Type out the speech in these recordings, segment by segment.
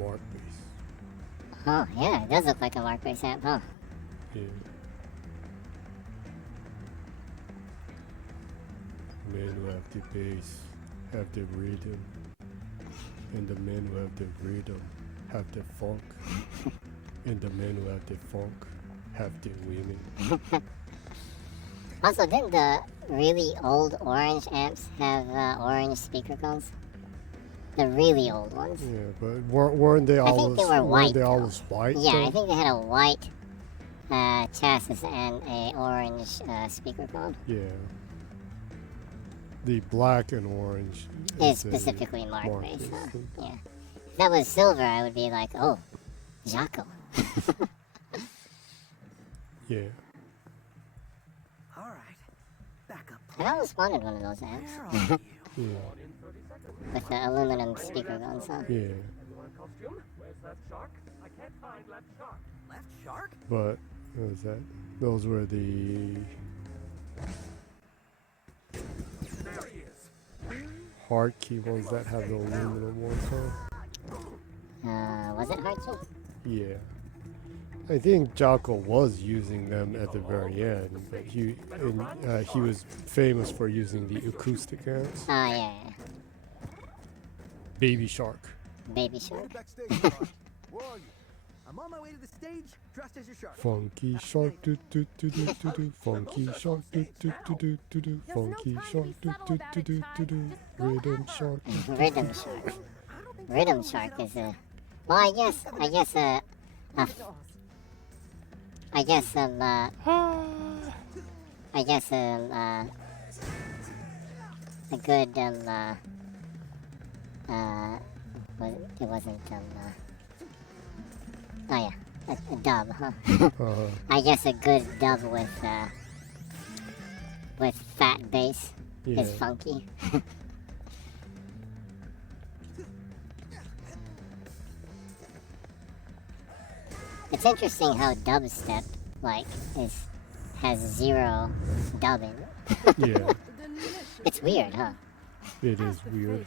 Mark bass. Oh, yeah, it does look like a Mark bass amp, huh? Yeah. Men who have the bass have the rhythm, and the men who have the rhythm have the funk, and the men who have the funk have the women. Also, didn't the really old orange amps have orange speaker cones? The really old ones. Yeah, but weren't they I think always they were white, always white? Yeah, though? I think they had a white chassis and a orange speaker cone. Yeah. The black and orange Is specifically Mark bass, bass, huh? thing. Yeah. If that was silver, I would be like, oh, Jaco. Yeah. All right, back up. I always wanted one of those amps. Where are you? Yeah. With the aluminum speaker cones, huh? Yeah. Left shark? But what was that? Those were the hard key ones that have the aluminum ones, huh? Was it Harkey? Yeah. I think Jocko was using them at the very end, but he was famous for using the acoustic amps. Oh, yeah. Baby Shark. Baby Shark. Backstage, Shark. Where are you? I'm on my way to the stage, dressed as your shark. Funky shark do do do do do do. Funky shark do do do do do do. Funky shark do do do do do do. Rhythm shark. Rhythm Shark. Rhythm Shark is a... Well, I guess a good, it wasn't, oh yeah, a dub, huh? I guess a good dub with fat bass Yeah. is funky. It's interesting how dubstep, has zero dubbing. Yeah. It's weird, huh? It is weird.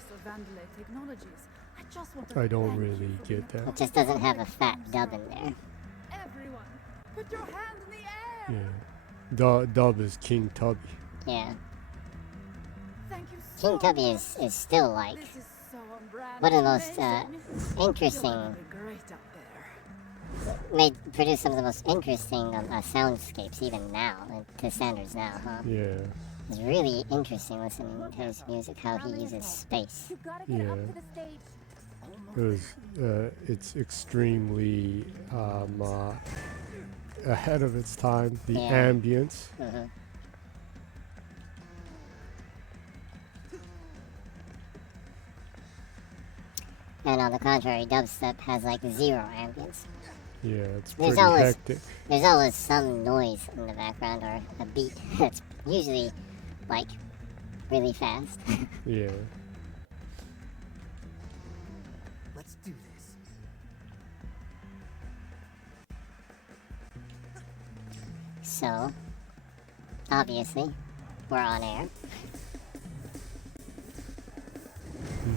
I don't really get that. It just doesn't have a fat dub in there. Everyone, put your hands in the air. Yeah. Dub is King Tubby. Yeah. Thank you King so Tubby much. is still like This is so on brand. one of the most You're interesting, gonna be great up there. produce some of the most interesting soundscapes even now, to standards now, huh? Yeah. It's really interesting listening to his music, how he uses space. You gotta get Yeah. up to the stage. It's extremely ahead of its time. The Yeah. ambience. Mhm. And on the contrary, dubstep has like zero ambience. Yeah, it's There's pretty always- hectic. There's always some noise in the background or a beat that's usually like really fast. Yeah. Let's do this. So, obviously, we're on air.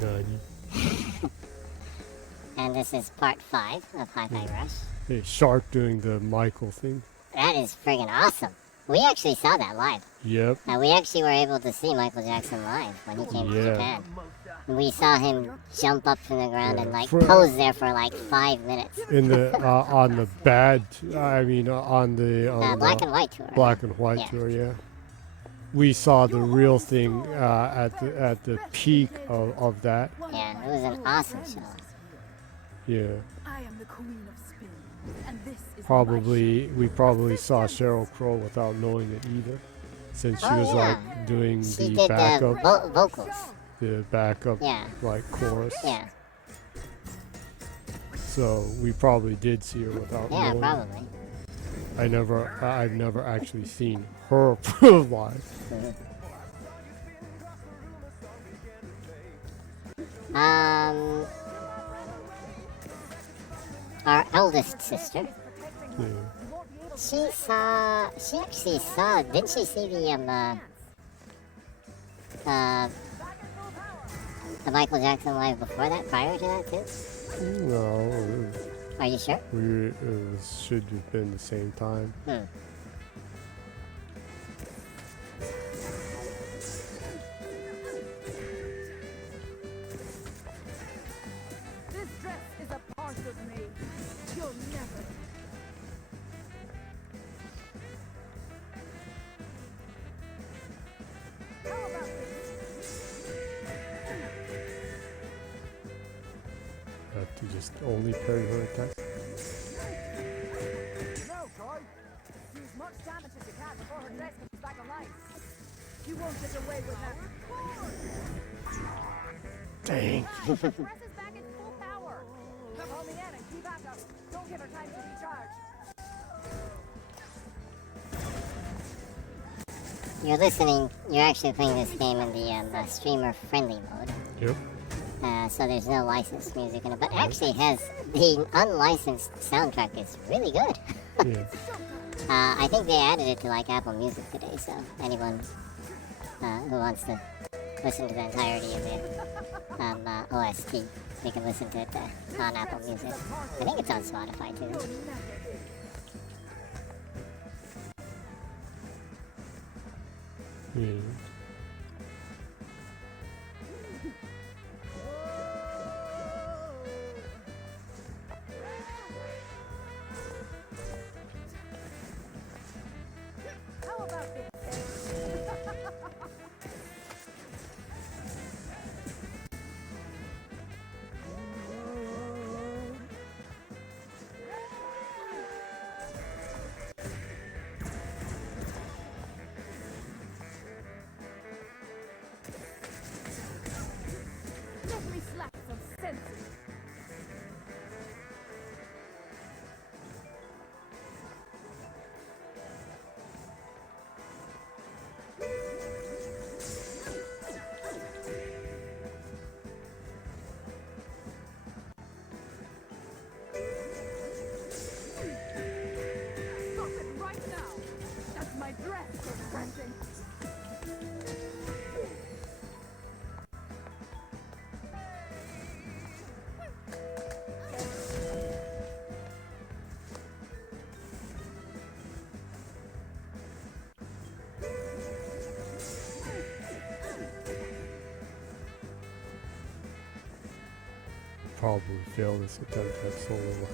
Nani. And this is part 5 of Hi-Fi Rush. Hey, Shark doing the Michael thing. That is friggin' awesome. We actually saw that live. Yep. We actually were able to see Michael Jackson live when he came to Yeah. Japan. We saw him jump up from the ground Yeah. and like For- pose there for like 5 minutes. In the on the on the Black and White tour. Black and White Yeah. tour, yeah. We saw the real thing at the peak of that. Yeah, it was an awesome show. Yeah. I am the queen of spin, and this is We probably saw Sheryl Crow without knowing it either, since she Oh, was yeah. like doing She the did backup, the vocals. the backup Yeah, like chorus. yeah, So we probably did see her without yeah, knowing. probably. I've never actually seen her live. Our eldest sister, Yeah. she actually saw, didn't she see the Michael Jackson live before that, prior to that too? No, Are you sure? should have been the same time. This dress is a part of me. You'll never. How about this? Have to just only parry her attack. Now, Toy. Do as much damage as you can before her dress comes back alive. You won't get away with that. Dang. Her dress is back in full power. Come home in and keep at us. Don't give her time to recharge. You're listening. You're actually playing this game in the streamer friendly mode. Yep. So there's no licensed music in it, but actually has the unlicensed soundtrack is really good. Yeah. I think they added it to like Apple Music today, so anyone who wants to listen to the entirety of the OST, they can listen to it on Apple Music. I think it's on Spotify too. Yeah. How about this? Let me slap some sense in you. Stop it right now. That's my dress for scratching. Probably fail this attempt at solo level.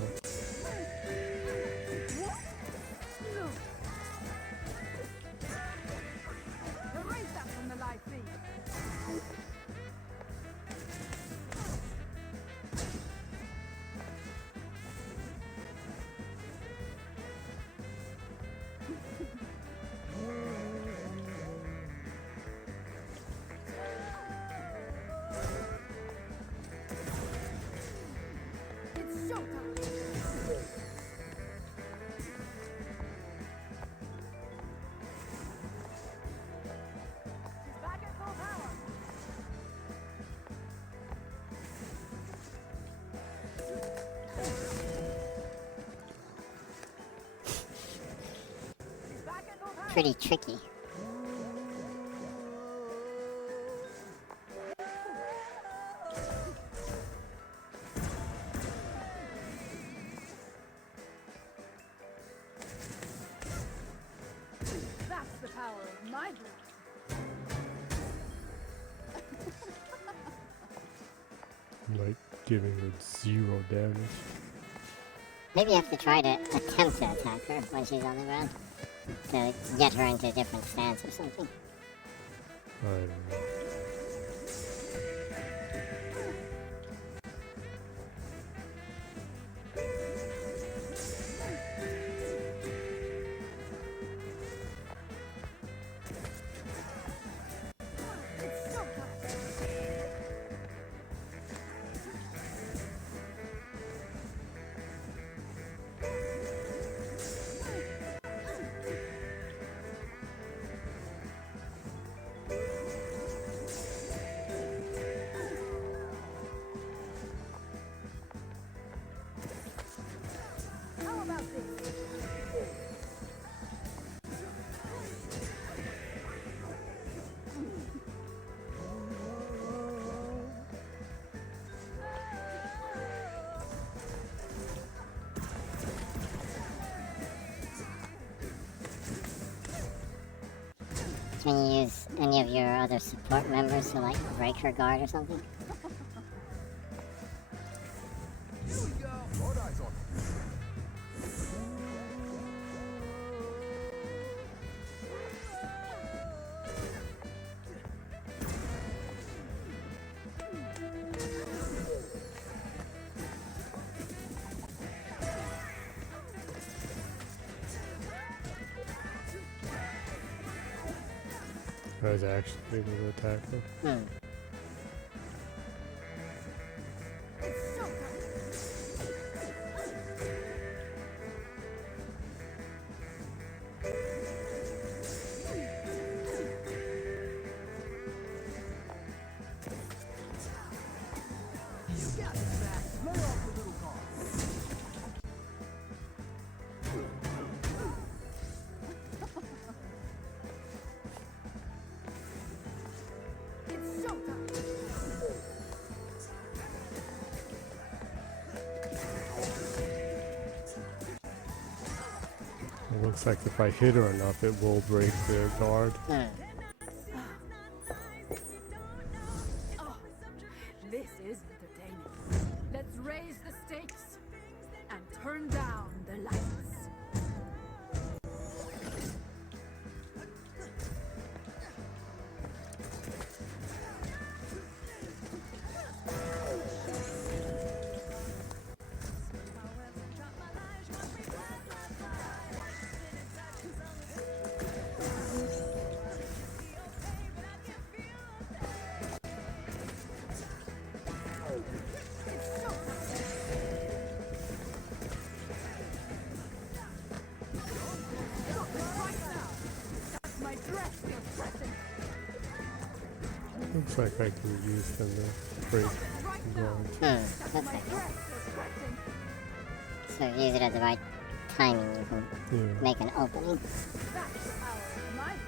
No. Erase that from the live feed. It's showtime. She's back at full power. She's back at full power. Pretty tricky. That's the power of my dress. Like giving her 0 damage. Maybe you have to try to attempt to attack her when she's on the ground to get her into a different stance or something. I don't know. It's showtime. Can you use any of your other support members to like break her guard or something? Here we go. All eyes on. I was actually able to attack her. Hmm. You got it, Max. Lay off the little car. It's showtime. It looks like if I hit her enough, it will break the guard. Hmm. Oh, this is entertaining. Let's raise the stakes and turn down the lights. My dress is pressing. Looks like I can use them to break the guard. Hmm. Looks My like it. dress is pressing. So if you use it at the right timing, you can Yeah. make an opening. That's our money.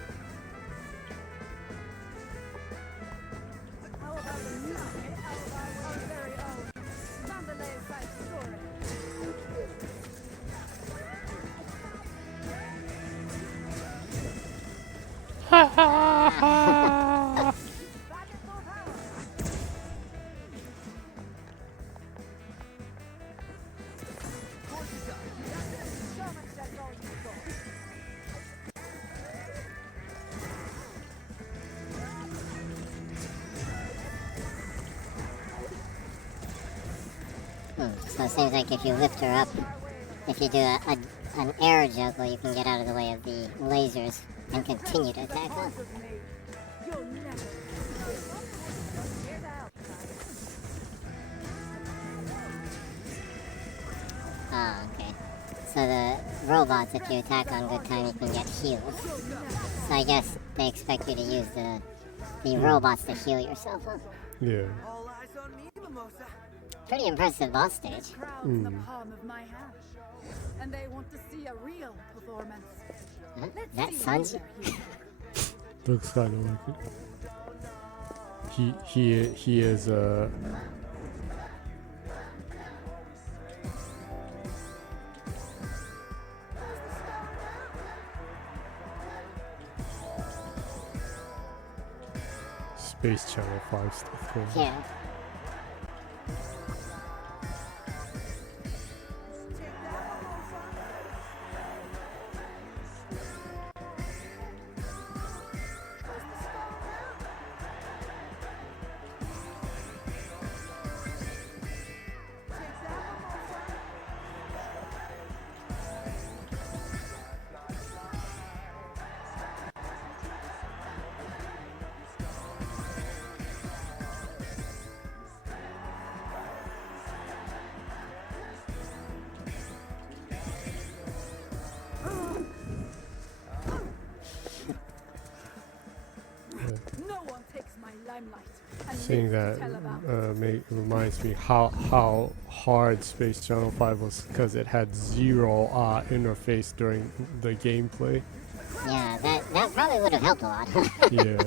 How about the music of our very own Mandalay side story? Back at full power. So much that's all you've got. So it seems like if you lift her up, if you do an air juggle, you can get out of the way of the lasers and continue to attack her. Of me. You'll never. Here's the help. Ah, okay. So the robots, if you attack on good time, you can get healed. So I guess they expect you to use the robots to heal yourself. Huh? Yeah. All eyes on me, Mimosa. Pretty impressive boss stage. Crowd in the palm of my hand. And they want to see a real performance. Huh? Let's That see Sanji? who they're here. Looks kind of like it. He is Space Channel 5 stuff going on. Yeah. No one takes my limelight. And Seeing lives that to tell about it. reminds me how hard Space Channel 5 was because it had zero interface during the gameplay. Yeah, that probably would have helped a lot. Yeah.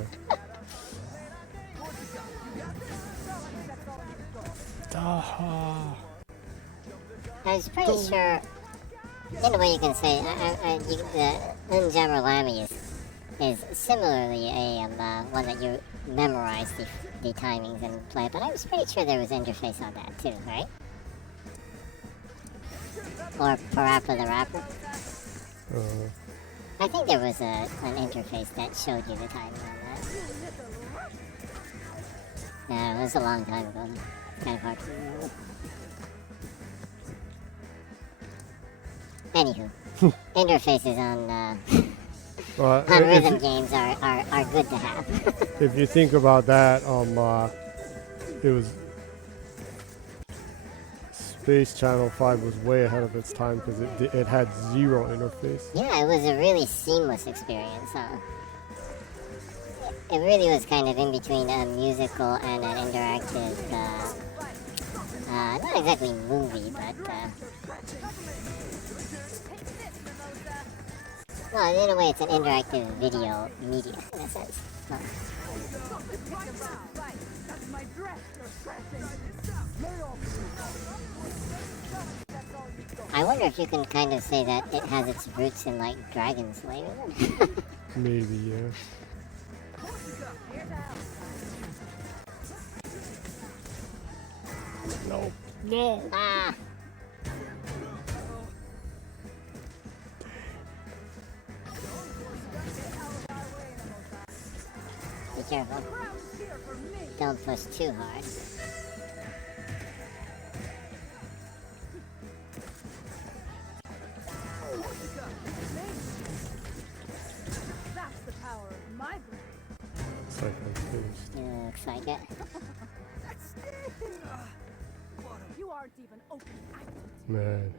I was pretty sure, in a way you can say, the Unjammer Lamy is is similarly a one that you memorize the timings and play, but I was pretty sure there was interface on that too, right? Or Parappa the Rapper? I think there was an interface that showed you the timing on that. Yeah, it was a long time ago. It's kind of hard to remember. Anywho, interfaces on rhythm games are good to have. If you think about that, it was Space Channel 5 was way ahead of its time because it had zero interface. Yeah, it was a really seamless experience. It really was kind of in between a musical and an interactive, not exactly movie, but well, in a way, it's an interactive video media in a sense. I wonder if you can kind of say that it has its roots in like Dragon Slayer. Maybe, yeah. No. No. Ah. Be careful. Don't push too hard. That's the power of my brain. It's like I'm finished. Looks like it. You aren't even open active. Man.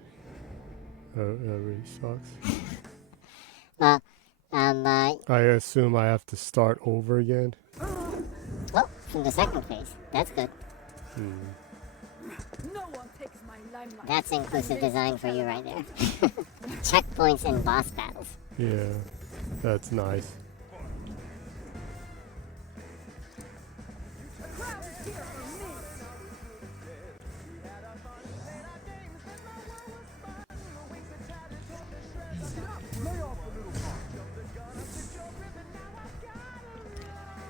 That really sucks. Well, I assume I have to start over again. oh, from the second phase. That's good. No one takes my limelight. That's inclusive design for you right there. Checkpoints and boss battles. Yeah, that's nice.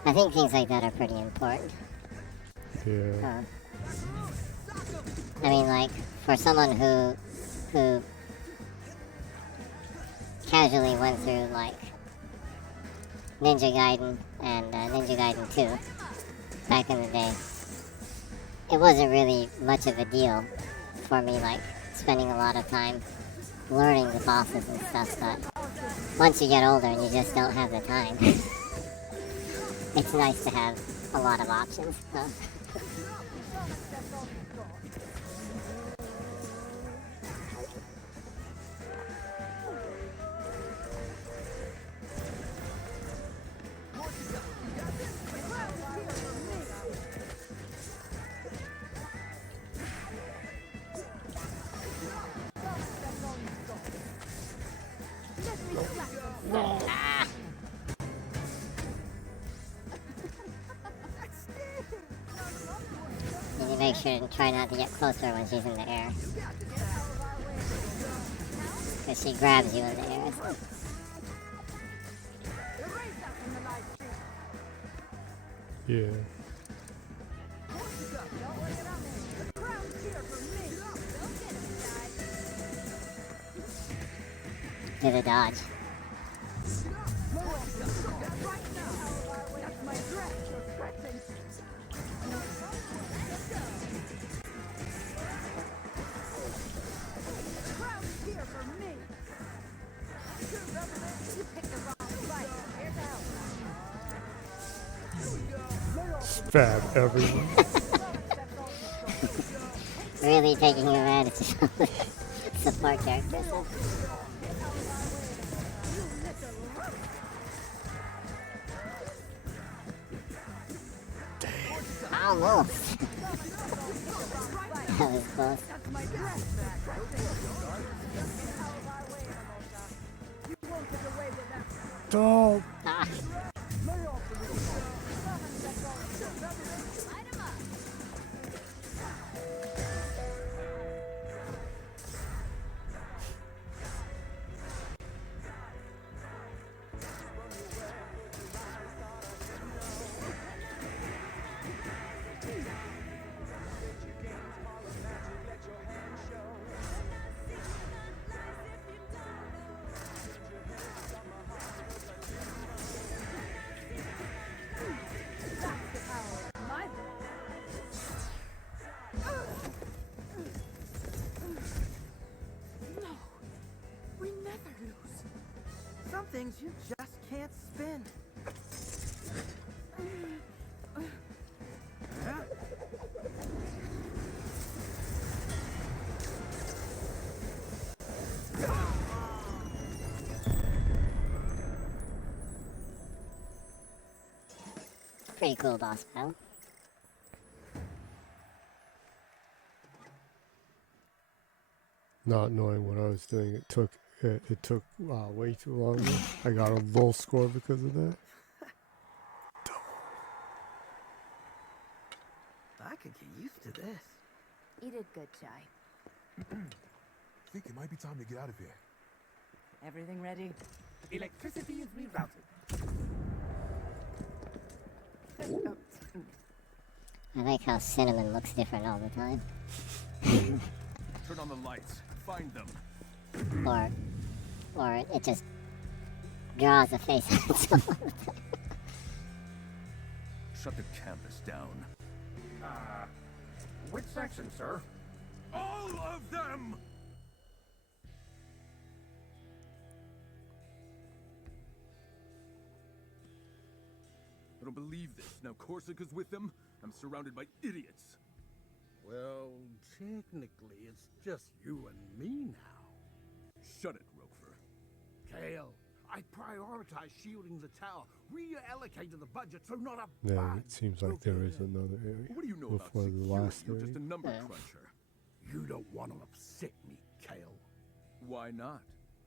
I think things like that are pretty important. Yeah. I mean, like, for someone who casually went through, like, Ninja Gaiden and Ninja Gaiden 2 back in the day, it wasn't really much of a deal for me, like, spending a lot of time learning the bosses and stuff, but once you get older and you just don't have the time, it's nice to have a lot of options. So. You make sure to try not to get closer when she's in the air. Because she grabs you in the air. Yeah. Do the dodge. Fab everyone. Really taking advantage of the support characters. Almost. That was close. Don't. Ah. things you just can't spin. Huh? Pretty cool boss battle. Not knowing what I was doing, it took way too long. I got a low score because of that. I could get used to this. You did good, Chai. Think it might be time to get out of here. Everything ready? Electricity is rerouted. I like how Cinnamon looks different all the time. Turn on the lights. Find them. Or it just draws a face on someone. Shut the campus down. Which section, sir? All of them! I don't believe this. Now Korsaka's with them. I'm surrounded by idiots. Well, technically, it's just you and me now. Shut it, Rover. Kale, I prioritize shielding the tower, reallocated the budget, so not a Yeah, bug it seems like will there get is in. another area What do you know before about the security? last You're area. just a number Yeah. cruncher. You don't want to upset me, Kale. Why not?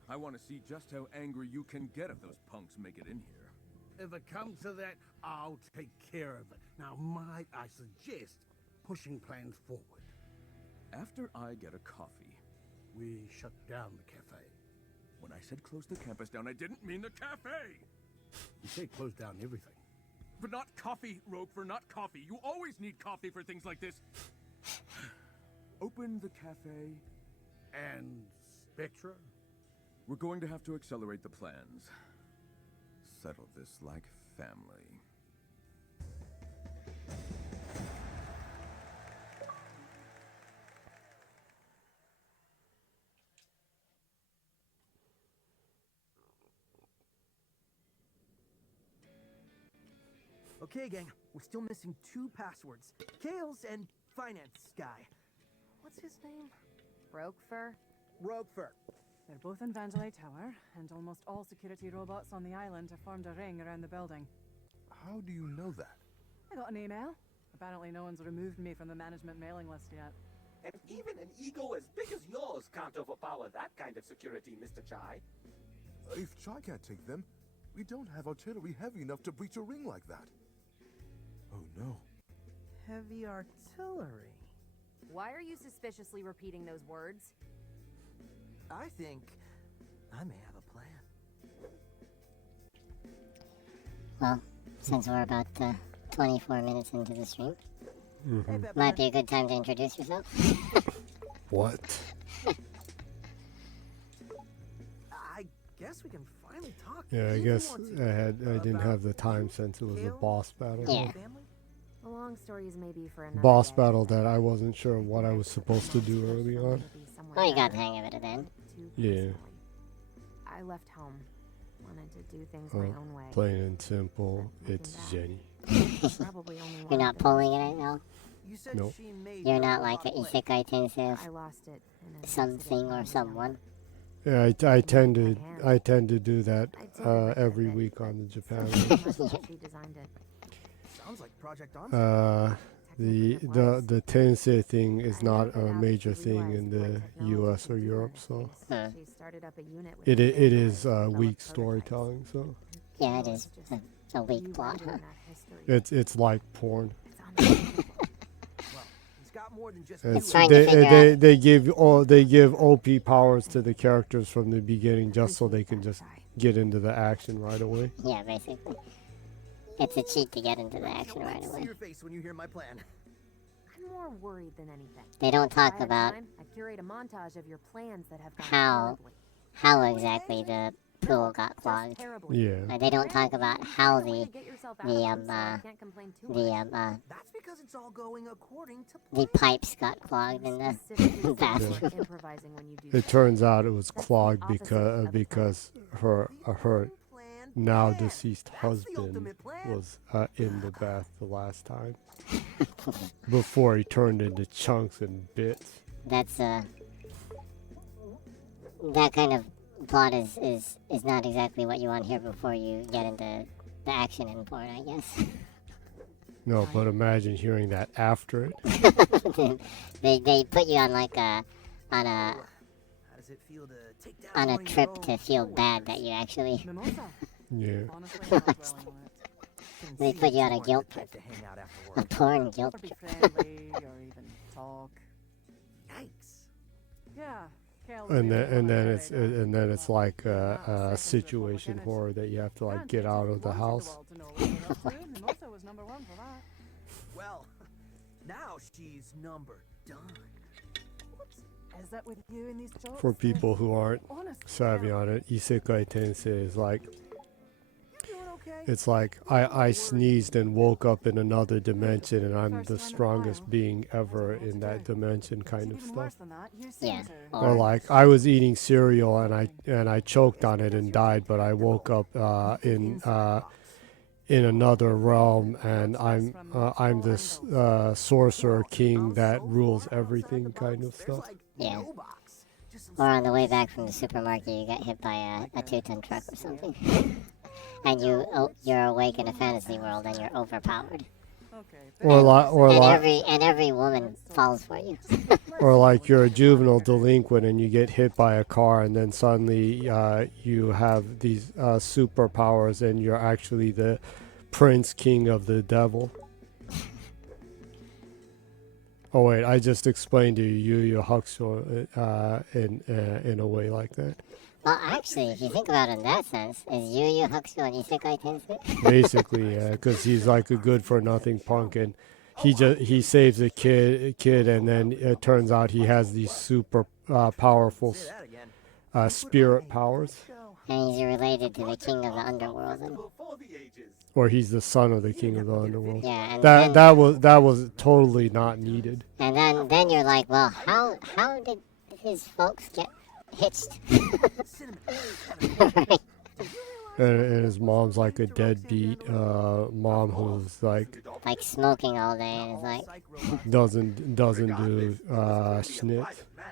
I want to see just how angry you can get if those punks make it in here. If it comes to that, I'll take care of it. Now, might I suggest pushing plans forward? After I get a coffee. We shut down the cafe. When I said close the campus down, I didn't mean the cafe! You say close down everything. But not coffee, Rover, not coffee. You always need coffee for things like this. Open the cafe. And Spectra? We're going to have to accelerate the plans. Settle this like family. Okay, gang, we're still missing 2 passwords. Kale's and finance guy. What's his name? Roquefort? Roquefort. They're both in Vandelay Tower, and almost all security robots on the island have formed a ring around the building. How do you know that? I got an email. Apparently no one's removed me from the management mailing list yet. And even an ego as big as yours can't overpower that kind of security, Mr. Chai. If Chai can't take them, we don't have artillery heavy enough to breach a ring like that. Oh no. Heavy artillery. Why are you suspiciously repeating those words? I think I may have a plan. Well, since we're about 24 minutes into the stream, Hey, Pepper. might be a good time to introduce yourself. What? I guess we can finally talk. Yeah, I if you guess want to. I didn't About have the time since it was a Kale? boss battle. Yeah. Family? A long story is maybe for another Boss day. battle that I wasn't sure what I was supposed to do early on. Well, you got the hang of it then. Yeah. I left home. Wanted to do things Oh, my own way. Plain and simple, it's Jenny. Probably only You're wanted not the pulling most. it right now. You said Nope. she made You're your not like robot an play. isekai tensive I lost it in an something accident or when I was someone. Yeah, I tend to do that every week on the Japan. younger. She designed it. Sounds like Project Onslaught. The Tensei thing is not a major thing in the U.S. or Europe, so Huh. She started up a unit with it me it there is to develop weak prototypes. Yeah, storytelling. So it is. It's a weak plot, huh? it's like porn. Well, he's got more than just It's you trying to figure out- they give OP powers to the characters from the beginning just so they can just get into the action right away. Yeah, basically. It's a cheat to get into the Can't action wait right to see away. your face when you hear my plan. I'm more worried than anything. They don't If I talk had about time, I'd curate a montage of your plans that have gone How- horribly. how exactly the pool No, got just clogged. terribly. Yeah. Like, they don't talk about how Find a way the to get yourself out the, of them, um, so I uh, can't complain too the much. That's because it's all going according to the plan. pipes got clogged in the Specifically said bathroom. you're improvising when you do It that. turns out it was That's the clogged opposite because of a plan. her now plan. deceased That's the husband ultimate plan. was in the bath the last time before he turned into chunks and bits. That's that kind of plot is not exactly what you want here before you get into the action in porn, I guess. No, but imagine hearing that after it. they put you on like How does it feel to take down on a one of your trip own to feel bad coworkers? that you actually Mimosa. Yeah. Honestly, not dwelling on it. Can they see put you on a you aren't guilt the type trip, to hang out after a work. porn guilt Or be trip. friendly, or even talk. Yikes. Yeah. Kale And really then wanted it's to lay down. and then it's like Wow, a seconds situation before horror that you have to like And get if out you of the wanted house. world to know what you're up to, Mimosa was number one for that. Well, now she's number done. Is that with you in these jokes? For people who aren't Honestly, savvy yeah. on it, Isekai Tensei is like, You doing okay? it's like I sneezed and woke up in another dimension and I'm First the time in a strongest while. being ever What's the world in that today? dimension Is kind it of even stuff. worse than that? You Yeah. seem to. Or- Or like I was eating cereal and I choked on it and died, but I woke up in another realm and I'm this sorcerer king that rules everything kind of stuff. Yeah. Or on the way back from the supermarket, you got hit by a 2-ton truck or something. And you're awake in a fantasy world and you're overpowered. Okay. And every woman falls for you. Or like you're a juvenile delinquent and you get hit by a car and then suddenly you have these superpowers and you're actually the prince king of the devil. Oh wait, I just explained to you Yu Yu Hakusho in a way like that. Well, actually, if you think about it in that sense, is Yu Yu Hakusho an isekai tensei? Basically, yeah, because he's like a good-for-nothing punk, and he saves a kid, and then it turns out he has these super powerful spirit powers, And he's related to the king of the underworld. And, For the ages. or he's the son of the king of the underworld. yeah, and That was totally not needed. and then you're like, well, how did his folks get hitched? And his mom's like a deadbeat mom who's like Like smoking all day, and it's like, doesn't do schnit.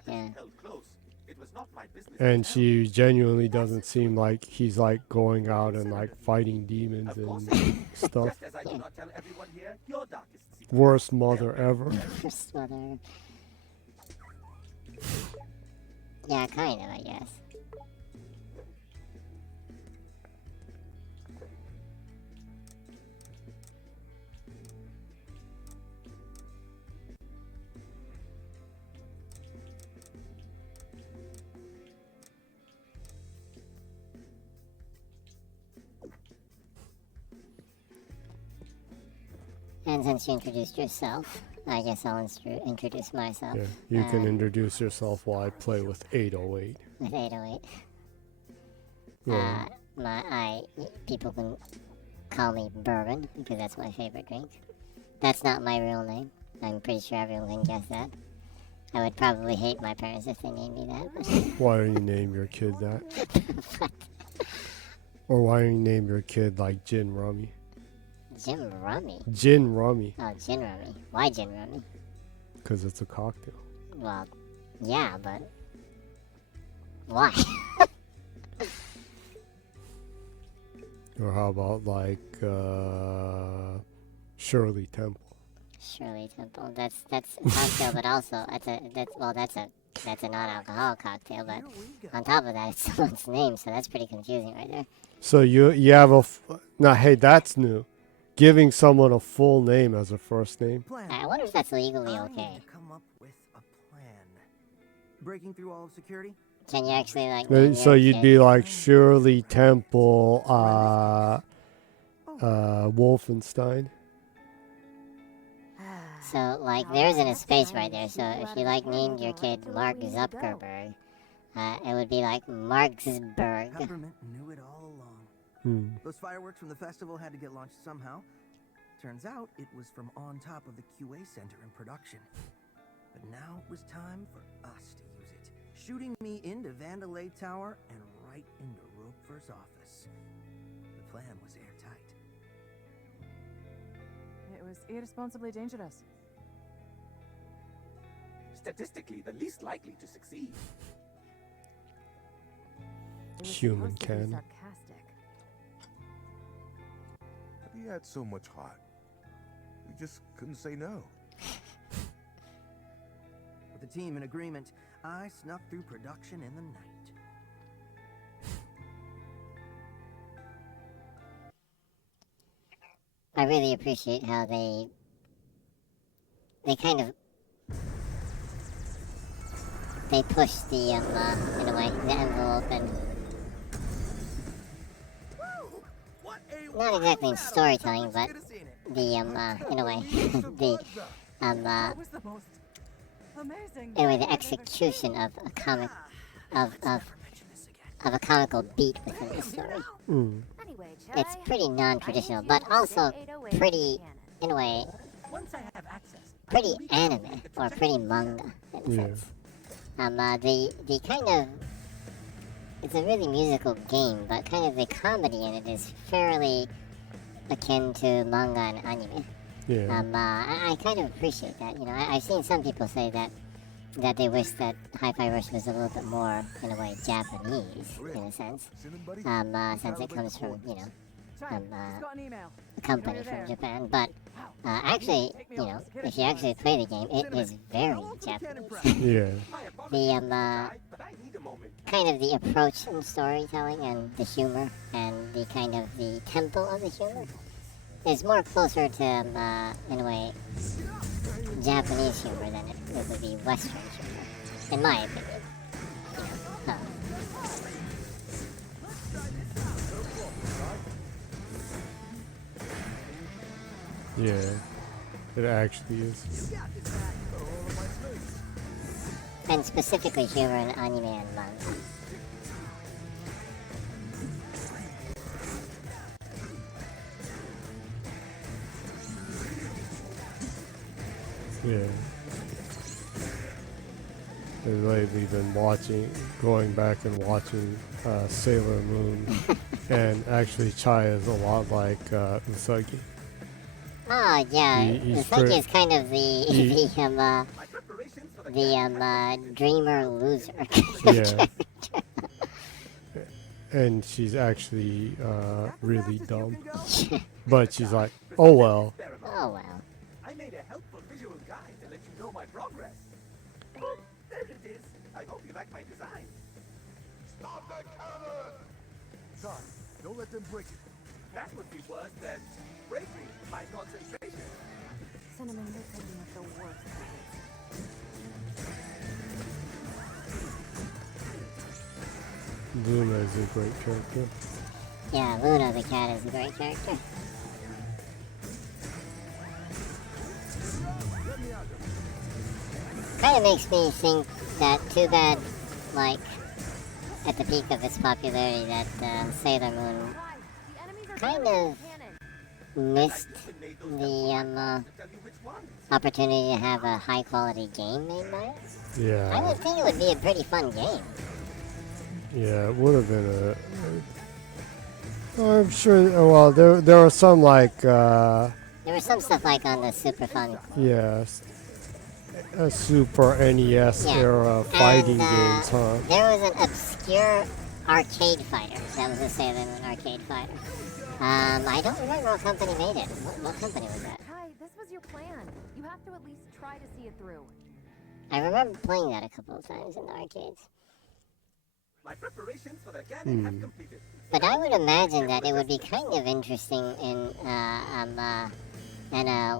yeah. And she genuinely doesn't seem like he's like going out and like fighting demons and stuff. Just as I do not tell everyone here your darkest secret. Worst mother ever. First mother. Yeah, kind of, I guess. And since you introduced yourself, I guess I'll introduce myself. Yeah, you can introduce yourself while I play with 808. With 808. Yeah. People can call me Bourbon because that's my favorite drink. That's not my real name. I'm pretty sure everyone can guess that. I would probably hate my parents if they named me that. Why don't you name your kid that? Or why don't you name your kid like Gin Rummy? Jim Rummy? Gin Rummy, Oh, Gin Rummy. Why Gin Rummy? because it's a cocktail. Well, yeah, but why? Or how about like Shirley Temple? Shirley Temple. That's a cocktail, but also that's a non-alcoholic cocktail. But on top of that, it's someone's name, so that's pretty confusing right there. So you have now. Hey, that's new. Giving someone a full name as a first name. I wonder if that's legally I okay. need to come up with a plan. Breaking through all of security? Can you actually like? Name So your you'd kid? be like Shirley Temple, Wolfenstein. So like, there isn't a space right there. So if you like named your kid Mark Zuckerberg, it would be like Marksburg. Peppermint knew it all along. Those fireworks from the festival had to get launched somehow. Turns out it was from on top of the QA center in production. But now it was time for us to use it, shooting me into Vandalay Tower and right into Ropever's office. plan was airtight. It was irresponsibly dangerous. Statistically, the least likely to succeed. It was Human supposed to be canon. sarcastic. But he had so much heart. We just couldn't say no. With the team in agreement, I snuck through production in the night. I really appreciate how they kind of they push the in a way the envelope and not exactly in storytelling, but the in a way the That was the most amazing. in a way the thing I've ever execution of a comic of a comical beat within the story. Mm. Anyway, It's Chai, pretty I non-traditional, need but you to also sit 808 pretty, canon. in a way, Once I have access, I pretty can anime recreate the or pretty manga in a Yeah. sense. The kind of it's a really musical game, but kind of the comedy in it is fairly akin to manga and anime. Yeah. I kind of appreciate that. You know, I've seen some people say that they wish that Hi-Fi Rush was a little bit more, in a way, Japanese, in a sense. Sinning, buddy? Since it comes from, you know, Chai, just got an email. a company you're from there. Japan. But actually, you know, if you actually play the game, it is very Japanese. Yeah. My apologies, The Mr. Chai, but I need a moment. kind of the approach in storytelling and the humor and the kind of the tempo of the humor is more closer to, in a way, Japanese humor than it would be Western humor, in my opinion. You know, Yeah. It actually is. and specifically humor in anime and manga. Yeah. I've lately been going back and watching Sailor Moon, and actually Chai is a lot like Usagi. Oh yeah, He's Usagi is kind of the My preparations for the the dreamer loser. Yeah. And she's actually really dumb. But she's like, oh well. Oh well. I made a helpful visual guide to let you know my progress. Oh, there it is. I hope you like my design. Stop that cannon! Son, don't let them break it. That would be worse than breaking my concentration. Cinnamon, you're thinking of the worst. Luna is a great character. Yeah, Luna the cat is a great character. Kind of makes me think that too bad, like, at the peak of its popularity, that Sailor Moon The enemies are kind coming of in cannon. missed the opportunity to have a high quality game made by it. I Yeah. would think it would be a pretty fun game. Yeah, it would have been I'm sure. Well, there are some like There was some stuff like on the Super Fun. yes, a Super NES Yeah. era fighting And, games, huh? There was an obscure arcade fighter. That was a Sailor Moon arcade fighter. I don't remember what company made it. What company was that? Kai, this was your plan. You have to at least try to see it through. I remember playing that a couple of times in the arcades. My preparations for the cannon have completed. But I would imagine that it would be kind of interesting in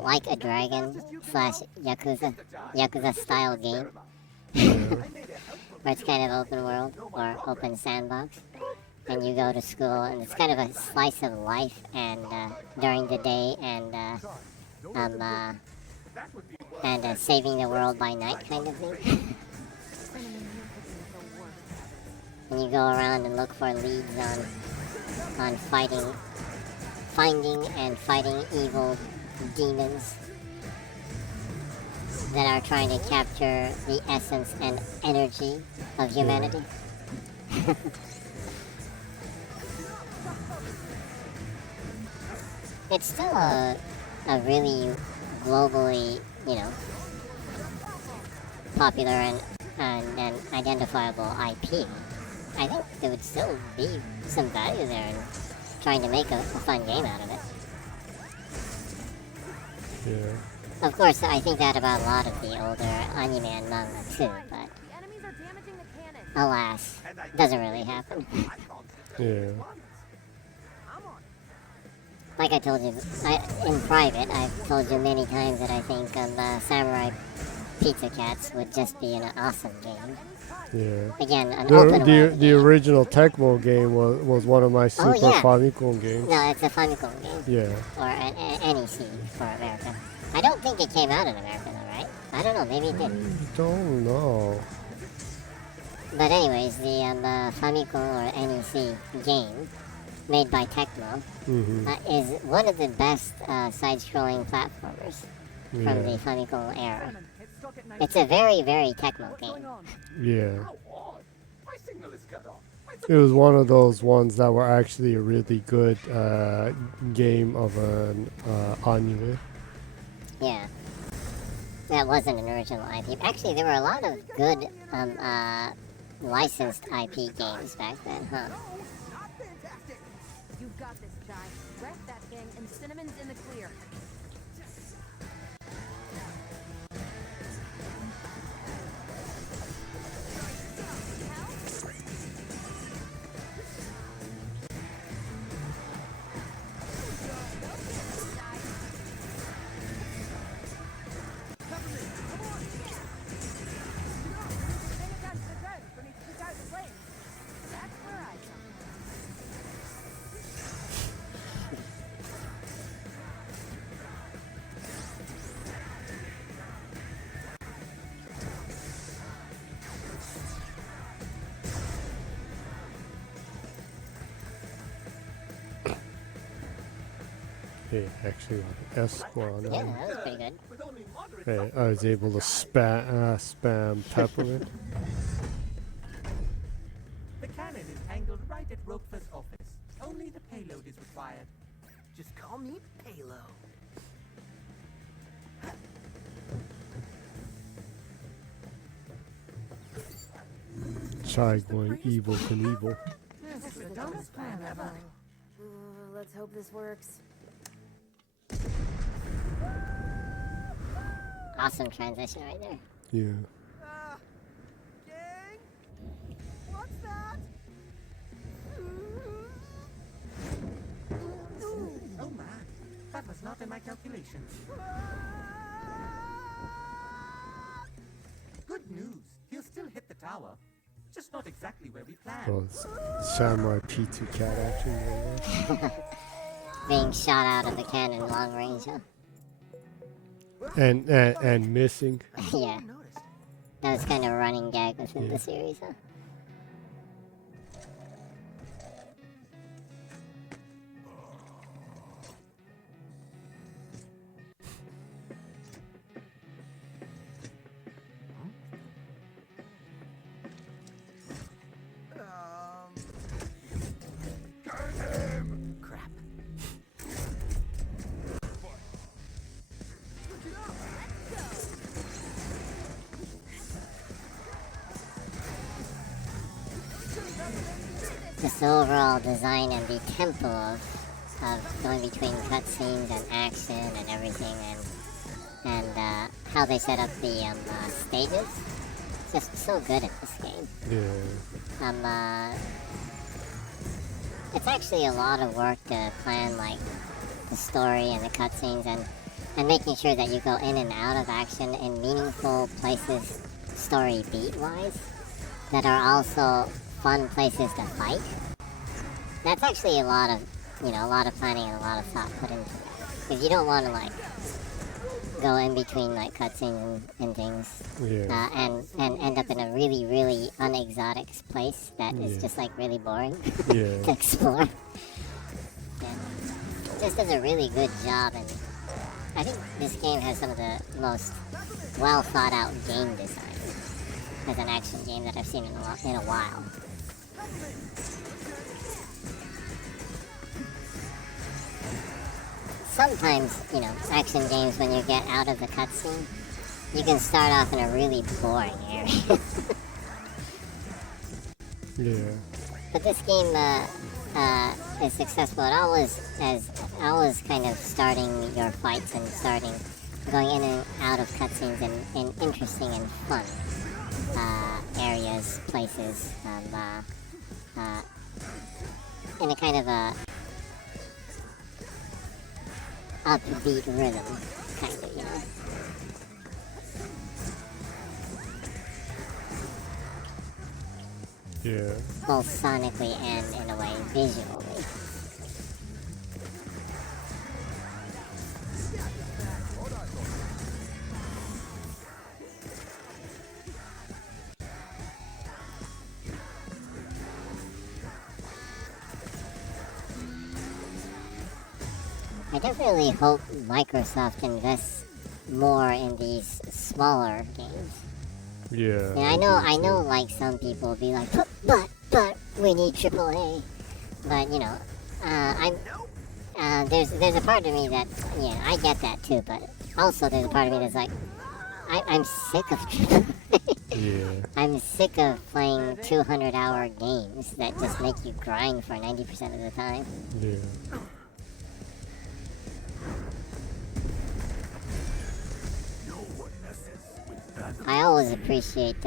like a dragon slash Yakuza style game. Where it's kind of open world or open sandbox. And you go to school and it's kind of a slice of life and during the day and saving the world by night kind of thing. Cinnamon, you're thinking of the worst. And you go around and look for leads on finding and fighting evil demons that are trying to capture the essence and energy of humanity. it's still a really globally, popular and identifiable IP. I think there would still be some value there in trying to make a fun game out of it. Yeah. Of course, I think that about a lot of the older anime and manga too, but The enemies are damaging the cannon. alas, doesn't really happen. Yeah. Like I told you, in private, I've told you many times that I think Samurai Pizza Cats would just be an awesome game. Yeah. Again, an open world. The original Tecmo game was one of my Super yeah. Famicom games. No, it's a Famicom game. Yeah. Or an NEC for America. I don't think it came out in America though, right? I don't know, maybe it did. I don't know. But anyways, the Famicom or NEC game, made by Tecmo, is one of the best side-scrolling platformers from the Famicom era. It's a very, very Tecmo game. Yeah. How odd. My signal is cut off. It was one of those ones that were actually a really good game of an anime. Yeah. That wasn't an original IP. Actually, there were a lot of good licensed IP games back then, huh? You've got this, Jai. Rest that gang, and Cinnamon's in the clear. Hey, actually on Esquan. Yeah, that was pretty good. With only moderate Hey, I was able to spam Peppermint. The cannon is angled right at Roquefort's office. Only the payload is required. Just call me Palo. Chai going evil Knievel. This is the dumbest plan ever. Let's hope this works. Awesome transition right there. Yeah. Gang? What's that? Oh man, that was not in my calculations. Good news, he'll still hit the tower. Just not exactly where we planned. Well, it's Samurai P2 Cat action right there. Being shot out of the cannon long range, huh? And missing. Yeah. That was kind of a running gag within the series, huh? Crap. Just the overall design and the tempo of going between cutscenes and action and everything, and how they set up the stages, just so good at this game. Yeah. It's actually a lot of work to plan like the story and the cutscenes and making sure that you go in and out of action in meaningful places, story beat wise, that are also fun places to fight. That's actually a lot of planning and a lot of thought put into it. Because you don't want to like go in between like cutscenes and things, and end up in a really, really unexotic place that is just like really boring to explore. It just does a really good job, and I think this game has some of the most well thought out game design as an action game that I've seen in a while. sometimes, you know, action games, when you get out of the cutscene, you can start off in a really boring area. Yeah. But this game is successful. It always kind of starting your fights and going in and out of cutscenes in interesting and fun areas, places, in a kind of a upbeat rhythm, kind of, you know. Yeah. Both sonically and, in a way, visually. I definitely hope Microsoft invests more in these smaller games. Yeah. And I know, like, some people will be like, but we need AAA. But, you know, there's a part of me that, yeah, I get that too, but also there's a part of me that's like, I'm sick of AAA. Yeah. I'm sick of playing 200-hour games that just make you grind for 90% of the time. Yeah. I always appreciate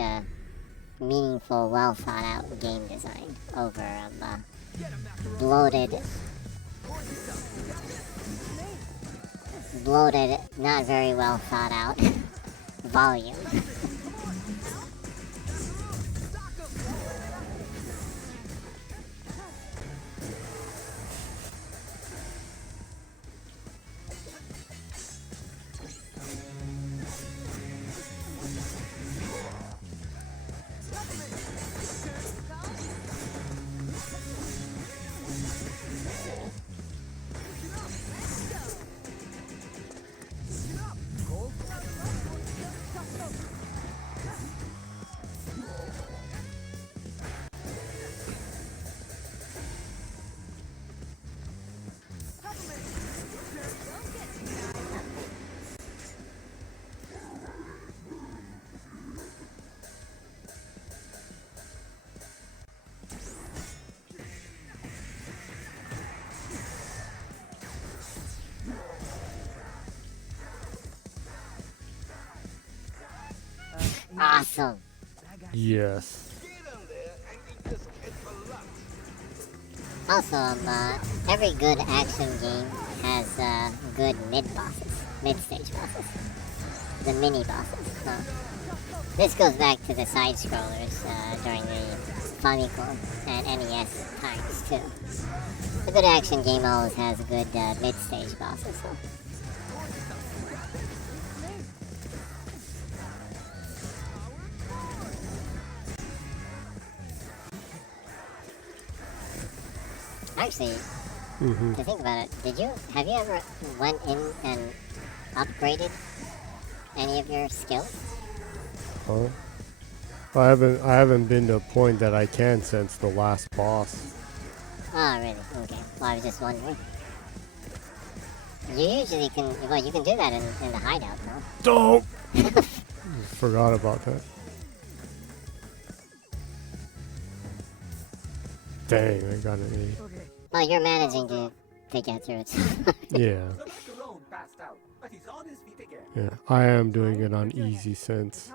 meaningful, well-thought-out game design over bloated, not very well-thought-out volume. Awesome. Yes. Also, every good action game has good mid-stage bosses, the mini bosses. This goes back to the side scrollers during the Famicom and NES times too. A good action game always has good mid-stage bosses. So. Actually, to think about it, have you ever went in and upgraded any of your skills? Huh? I haven't been to a point that I can since the last boss. Oh, really? Okay. Well, I was just wondering. You usually can, well, you can do that in the hideout, though. Don't! Forgot about that. Dang, I got an 8. Well, you're managing to get through it. Yeah. Alone passed out, but he's on his feet again. Yeah, I am doing it on easy since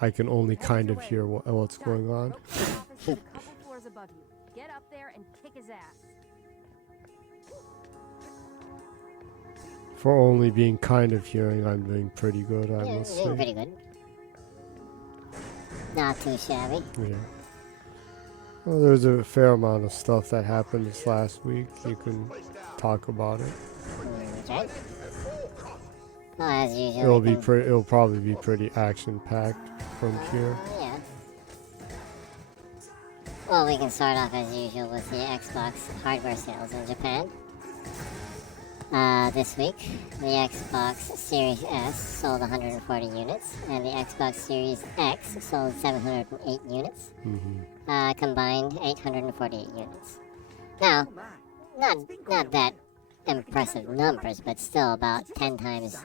I can only kind of hear what's going on. Get up there and kick his ass. For only being kind of hearing, I'm doing pretty good, I Yeah, must you're doing say. pretty good. Not too shabby. Yeah. Well, there's a fair amount of stuff that happened this last week. You can talk about it. Okay. Well, as usual. It'll probably be pretty action-packed from here. Yeah. Well, we can start off as usual with the Xbox hardware sales in Japan. This week, the Xbox Series S sold 140 units, and the Xbox Series X sold 708 units. Combined 848 units. Now, not that impressive numbers, but still about 10 times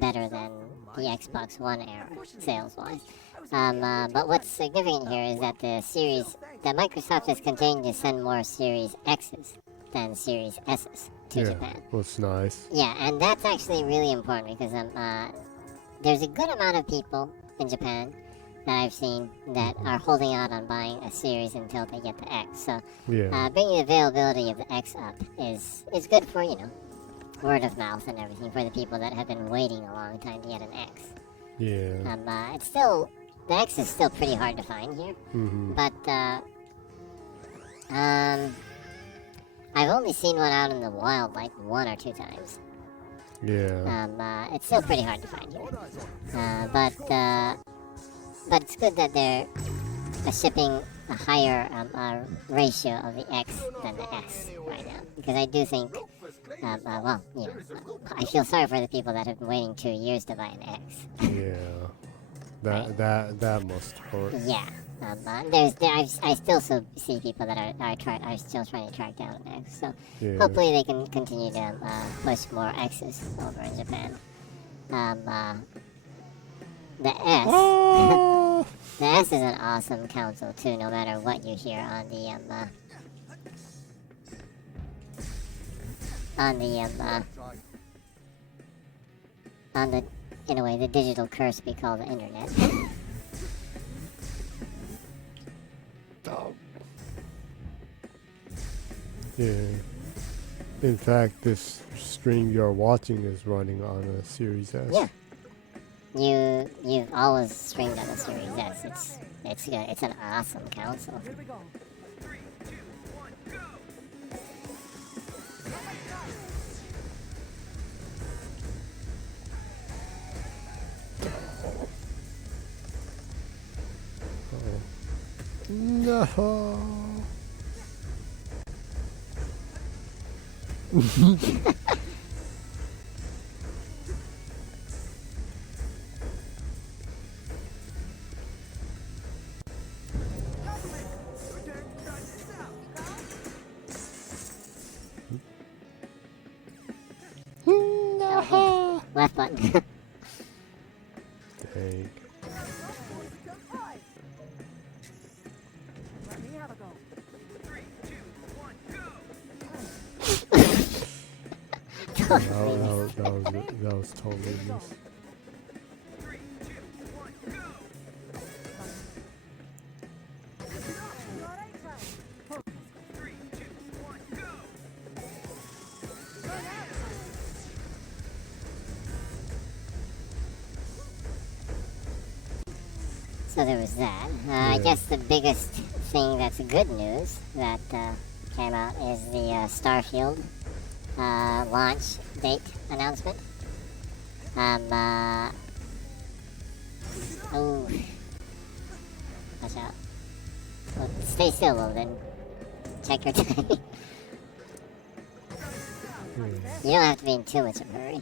better than the Xbox One era, sales-wise. But what's significant here is that that Microsoft is continuing to send more Series X's than Series S's to Japan. That's nice. Yeah, and that's actually really important because there's a good amount of people in Japan that I've seen that are holding out on buying a Series until they get the X. So bringing the availability of the X up is good for, word of mouth and everything for the people that have been waiting a long time to get an X. Yeah. It's still, the X is still pretty hard to find here. But I've only seen one out in the wild like 1 or 2 times. Yeah. It's still pretty hard to find here. But it's good that they're shipping a higher ratio of the X than the S right now. Because I do think, I feel sorry for the people that have been waiting 2 years to buy an X. Yeah. That must hurt. Yeah. I still see people that are still trying to track down an X. So hopefully they can continue to push more X's over in Japan. The S, the S is an awesome console too. No matter what you hear on the in a way the digital curse we call the internet. Yeah. In fact, this stream you're watching is running on a Series S. Yeah. You've always streamed on the Series S. It's good. It's an awesome console. Here we go. No. Left button. Dang. Let me have a go. That was totally missed. So there was that. I guess the biggest thing that's good news that came out is the Starfield launch date announcement. Oh, watch out. Well, stay still, Logan. Check your timing. You don't have to be in too much of a hurry.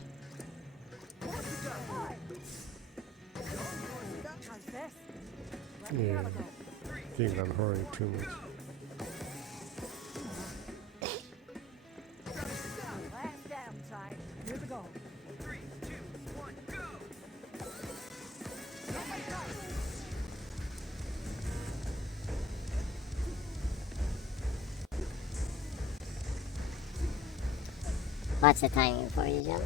Yeah. I think I'm hurrying too much. Last damn time. Here we go. What's the timing for you, John?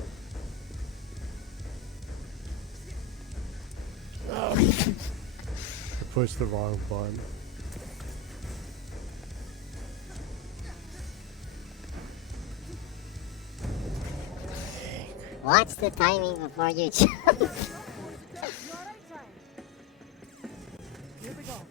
I pushed the wrong button. Watch the timing before you jump. Here we go.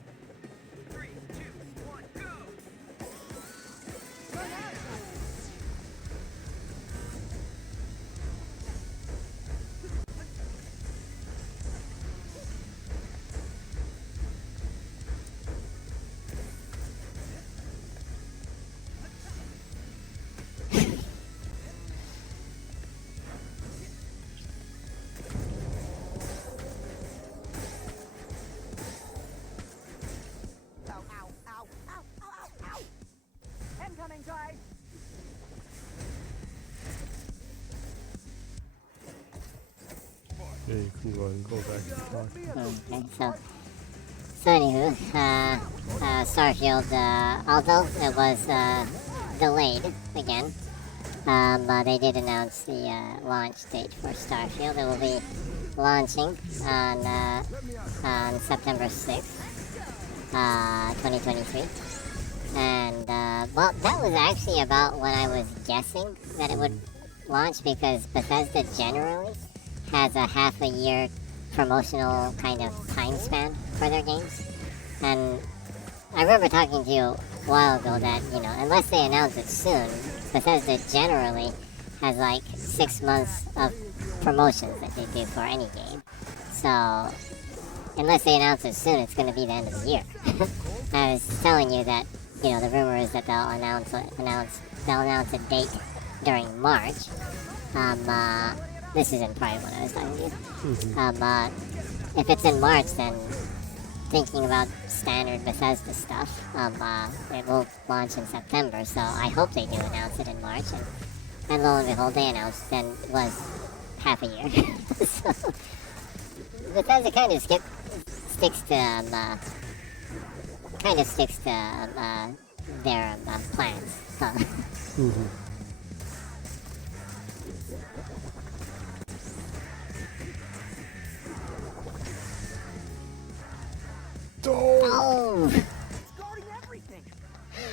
Yeah, you can go ahead and go back to talk. Okay, so anywho, Starfield, although it was delayed again, they did announce the launch date for Starfield. It will be launching on September 6th, 2023. And, well, that was actually about when I was guessing that it would launch, because Bethesda generally has a half a year promotional kind of time span for their games. And I remember talking to you a while ago that, you know, unless they announce it soon, Bethesda generally has like 6 months of promotions that they do for any game. So, unless they announce it soon, it's going to be the end of the year. I was telling you that, you know, the rumor is that they'll announce a date during March. This isn't probably what I was talking to you. If it's in March, then thinking about standard Bethesda stuff, it will launch in September, so I hope they do announce it in March, and lo and behold, they announced then it was half a year. So, Bethesda kind of sticks to their plans. Oh! It's guarding everything.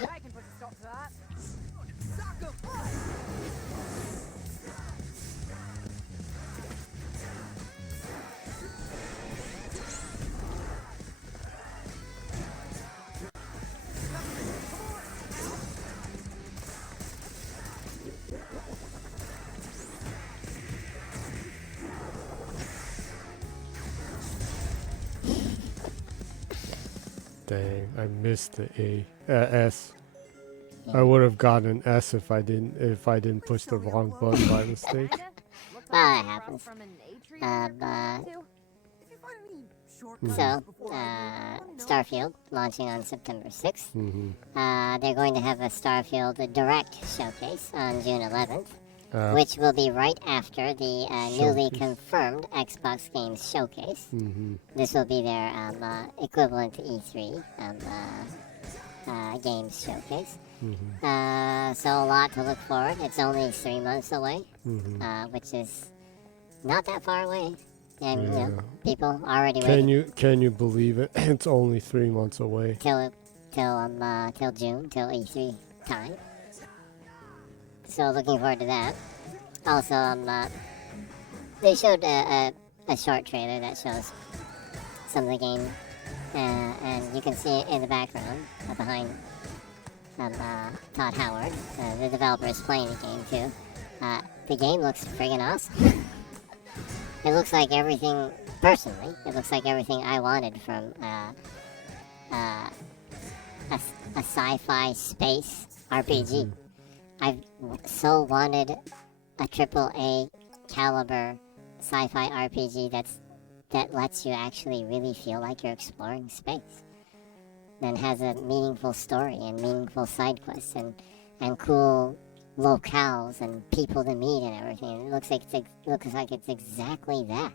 I can put a stop to that. Dang, I missed the S. I would have gotten an S if I didn't push the wrong button by mistake. Well, that happens. So, Starfield launching on September 6th. They're going to have a Starfield Direct showcase on June 11th, which will be right after the newly confirmed Xbox Games Showcase. This will be their equivalent to E3 Games Showcase. So a lot to look forward. It's only 3 months away, which is not that far away. And you know, people already waiting. Can you believe it? It's only 3 months away. Till June, till E3 time. So looking forward to that. Also, they showed a short trailer that shows some of the game, and you can see it in the background behind Todd Howard, the developer, is playing the game too. The game looks friggin' awesome. It looks like everything, personally, it looks like everything I wanted from a sci-fi space RPG. I've so wanted a AAA caliber sci-fi RPG that lets you actually really feel like you're exploring space. And has a meaningful story and meaningful side quests and cool locales and people to meet and everything. It looks like it's exactly that.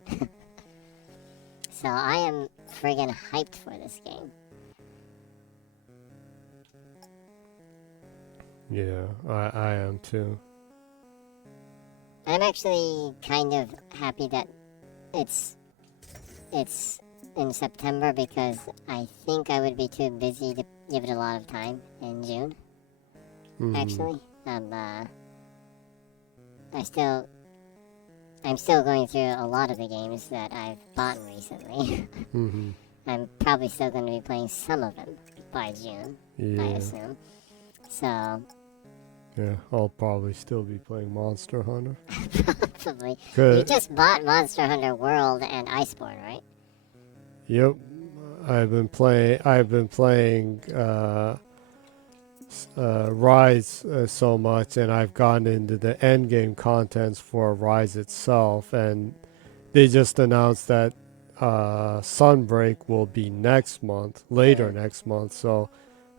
So I am friggin' hyped for this game. Yeah, I am too. I'm actually kind of happy that it's in September, because I think I would be too busy to give it a lot of time in June. Actually, I'm still going through a lot of the games that I've bought recently. I'm probably still going to be playing some of them by June, I assume. So. Yeah, I'll probably still be playing Monster Hunter. Probably. You just bought Monster Hunter World and Iceborne, right? Yep, I've been playing Rise so much, and I've gotten into the end game contents for Rise itself, and they just announced that Sunbreak will be next month, next month. So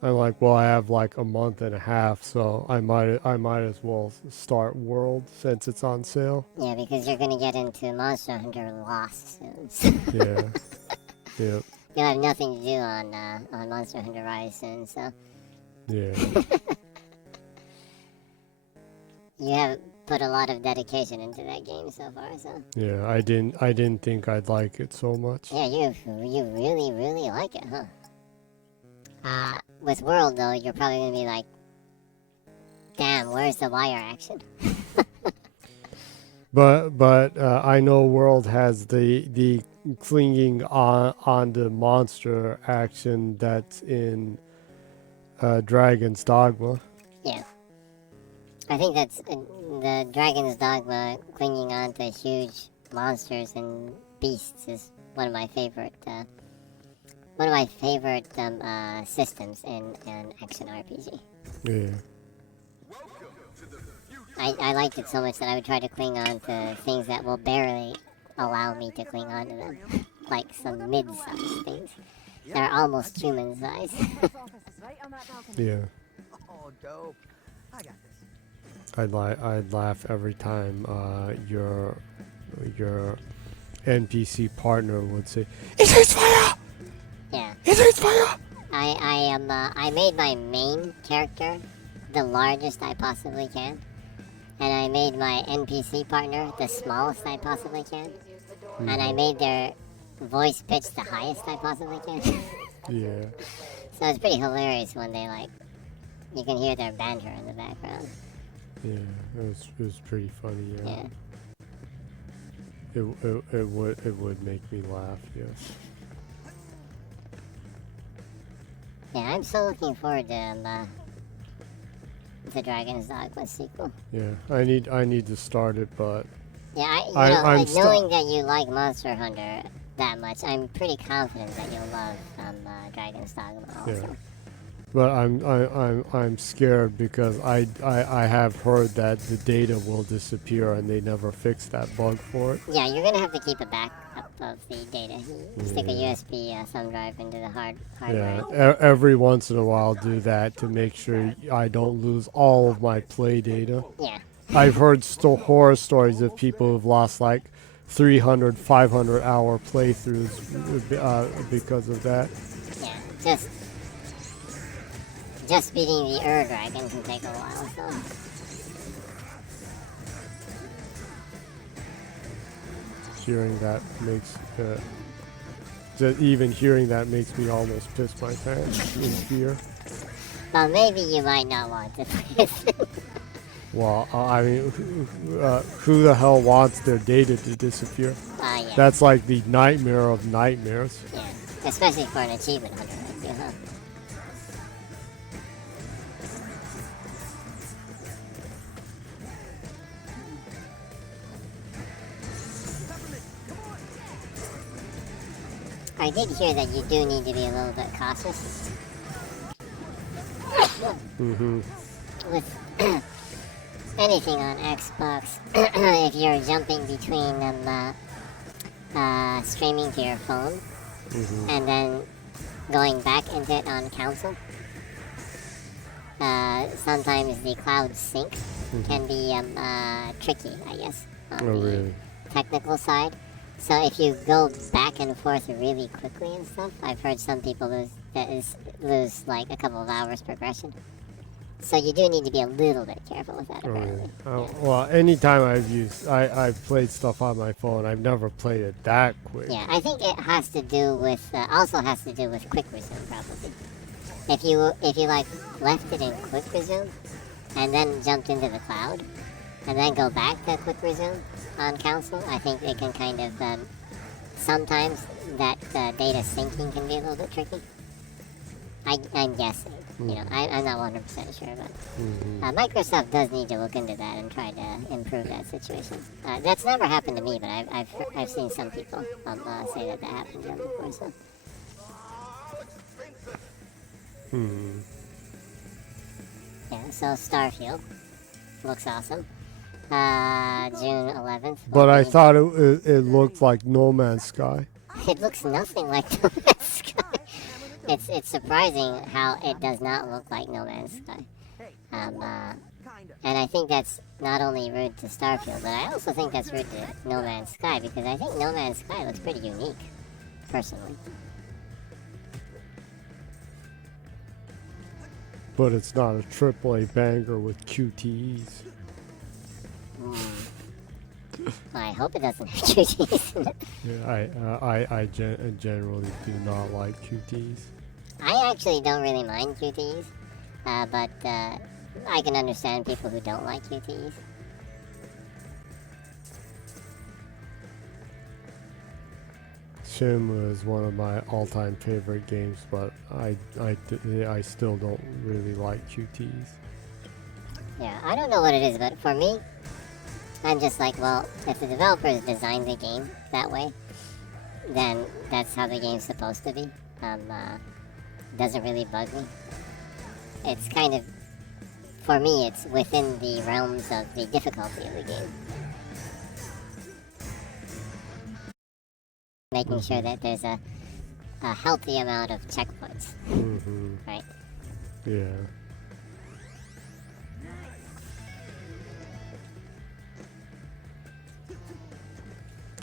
I'm like, well, I have like a month and a half, so I might as well start World since it's on sale. Yeah, because you're gonna get into Monster Hunter Lost soon. Yeah. Yep. You'll have nothing to do on Monster Hunter Rise soon, so Yeah. you have put a lot of dedication into that game so far. So Yeah. I didn't think I'd like it so much. yeah, you really like it, huh? With World though, you're probably gonna be like, damn, where's the wire action? But I know World has the clinging on the monster action that's in Dragon's Dogma. Yeah. I think that's the Dragon's Dogma clinging on to huge monsters and beasts is one of my favorite systems in an action RPG. Yeah. I liked it so much that I would try to cling on to things that will barely allow me to cling on to them, like some mid-sized things. They're almost human size. Yeah. Oh, dope. I got this. I'd laugh every time your NPC partner would say, "It shoots fire! Yeah. It shoots fire!" I made my main character the largest I possibly can, and I made my NPC partner the smallest I possibly can, and I made their voice pitch the highest I possibly can. Yeah. So it's pretty hilarious when they you can hear their banter in the background. Yeah, it was pretty funny. Yeah. Yeah. It would make me laugh. Yes. Yeah, I'm so looking forward to the Dragon's Dogma sequel. Yeah, I need to start it, but Yeah, I'm knowing that you like Monster Hunter that much, I'm pretty confident that you'll love Dragon's Dogma also. yeah. But I'm scared because I have heard that the data will disappear and they never fix that bug for it. Yeah, you're gonna have to keep a backup of the data. You stick a USB thumb drive into the hard Yeah, drive. every once in a while do that to make sure I don't lose all of my play data. Yeah. I've heard horror stories of people who've lost like 300, 500 hour playthroughs because of that. Yeah, just beating the Dragon can take a while, so. Hearing that makes just even hearing that makes me almost piss my pants in fear. Well, maybe you might not want to play it. Well, I mean, who the hell wants their data to disappear? Yeah. That's like the nightmare of nightmares. Yeah, especially for an achievement hunter like you, huh? I did hear that you do need to be a little bit cautious. With anything on Xbox, if you're jumping between them, streaming to your phone, and then going back into it on console, sometimes the cloud sync can be tricky, I guess, on the technical side. So if you go back and forth really quickly and stuff, I've heard some people lose like a couple of hours progression. So you do need to be a little bit careful with that, apparently. Well, anytime I've played stuff on my phone, I've never played it that quick. Yeah, I think it has to do with, also has to do with quick resume, probably. If you like left it in quick resume, and then jumped into the cloud, and then go back to quick resume on console, I think it can kind of, sometimes that data syncing can be a little bit tricky. I'm guessing. You know, I'm not 100% sure, but Microsoft does need to look into that and try to improve that situation. That's never happened to me, but I've seen some people say that happened to them before. So. Yeah. So Starfield looks awesome. June 11th. But I thought it looked like No Man's Sky. It looks nothing like No Man's Sky. it's surprising how it does not look like No Man's Sky. And I think that's not only rude to Starfield, but I also think that's rude to No Man's Sky, because I think No Man's Sky looks pretty unique, personally. But it's not a AAA banger with QTEs. I hope it doesn't have QTs in it. Yeah, I generally do not like QTEs. I actually don't really mind QTEs, but I can understand people who don't like QTEs. Shenmue is one of my all-time favorite games, but I still don't really like QTEs. Yeah, I don't know what it is, but for me, I'm just like, well, if the developers designed the game that way, then that's how the game's supposed to be. Doesn't really bug me. It's kind of, for me, it's within the realms of the difficulty of the game. Making sure that there's a healthy amount of checkpoints. Right? Yeah.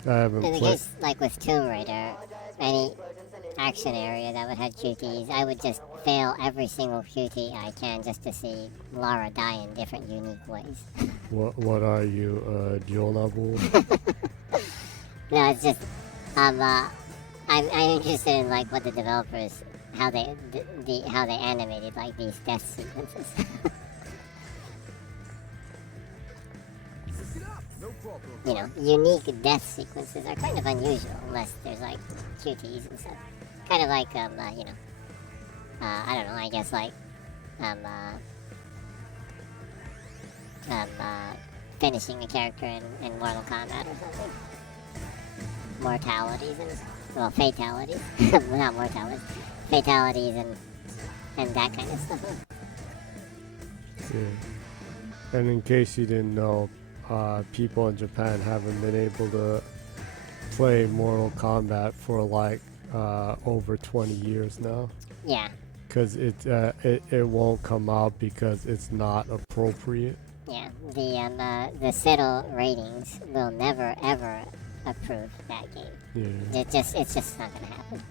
I haven't In the played. case, like with Tomb Raider, any action area that would have QTEs, I would just fail every single QTE I can just to see Lara die in different unique ways. What are you, dual level? No, it's just I'm interested in like what the developers how they how they animated like these death sequences. You know, unique death sequences are kind of unusual unless there's like QTEs and stuff. Kind of like you know, I don't know. I guess like finishing a character in Mortal Kombat or something. Mortalities and, well, fatalities. Not mortalities. Fatalities and that kind of stuff. Yeah. And in case you didn't know, people in Japan haven't been able to play Mortal Kombat for like over 20 years now. Yeah. Because it won't come out because it's not appropriate. Yeah. The Citadel ratings will never ever approve that game. Yeah. It's just not gonna happen.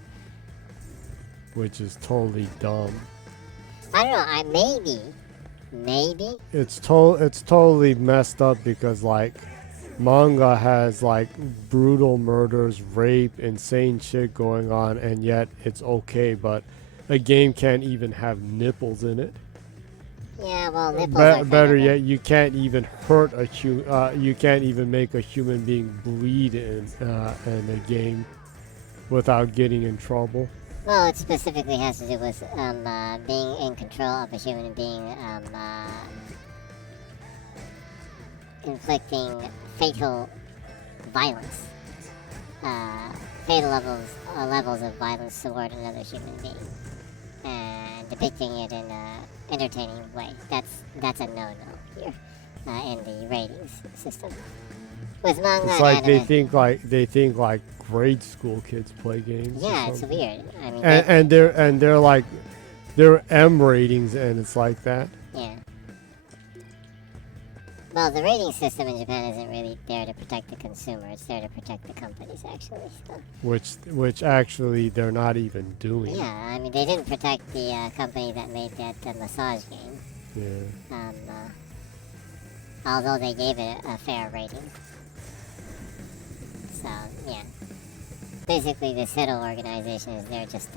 Which is totally dumb. I don't know. Maybe. It's totally messed up because like manga has like brutal murders, rape, insane shit going on, and yet it's okay. But a game can't even have nipples in it. Yeah, well, nipples are Better yet, you can't even hurt a you can't even make a human being bleed in a game without getting in trouble. Well, it specifically has to do with being in control of a human being, inflicting fatal violence, fatal levels of violence toward another human being, and depicting it in an entertaining way. That's a no-no here in the ratings system. With manga, It's like anime, they think like grade school kids play games. yeah, it's weird. I mean, And they're like they're M ratings, and it's like that. yeah. Well, the rating system in Japan isn't really there to protect the consumer. It's there to protect the companies, actually. So. Which actually they're not even doing. Yeah, I mean, they didn't protect the company that made that massage game. Yeah. Although they gave it a fair rating. So, yeah. Basically, the Citadel organization is there just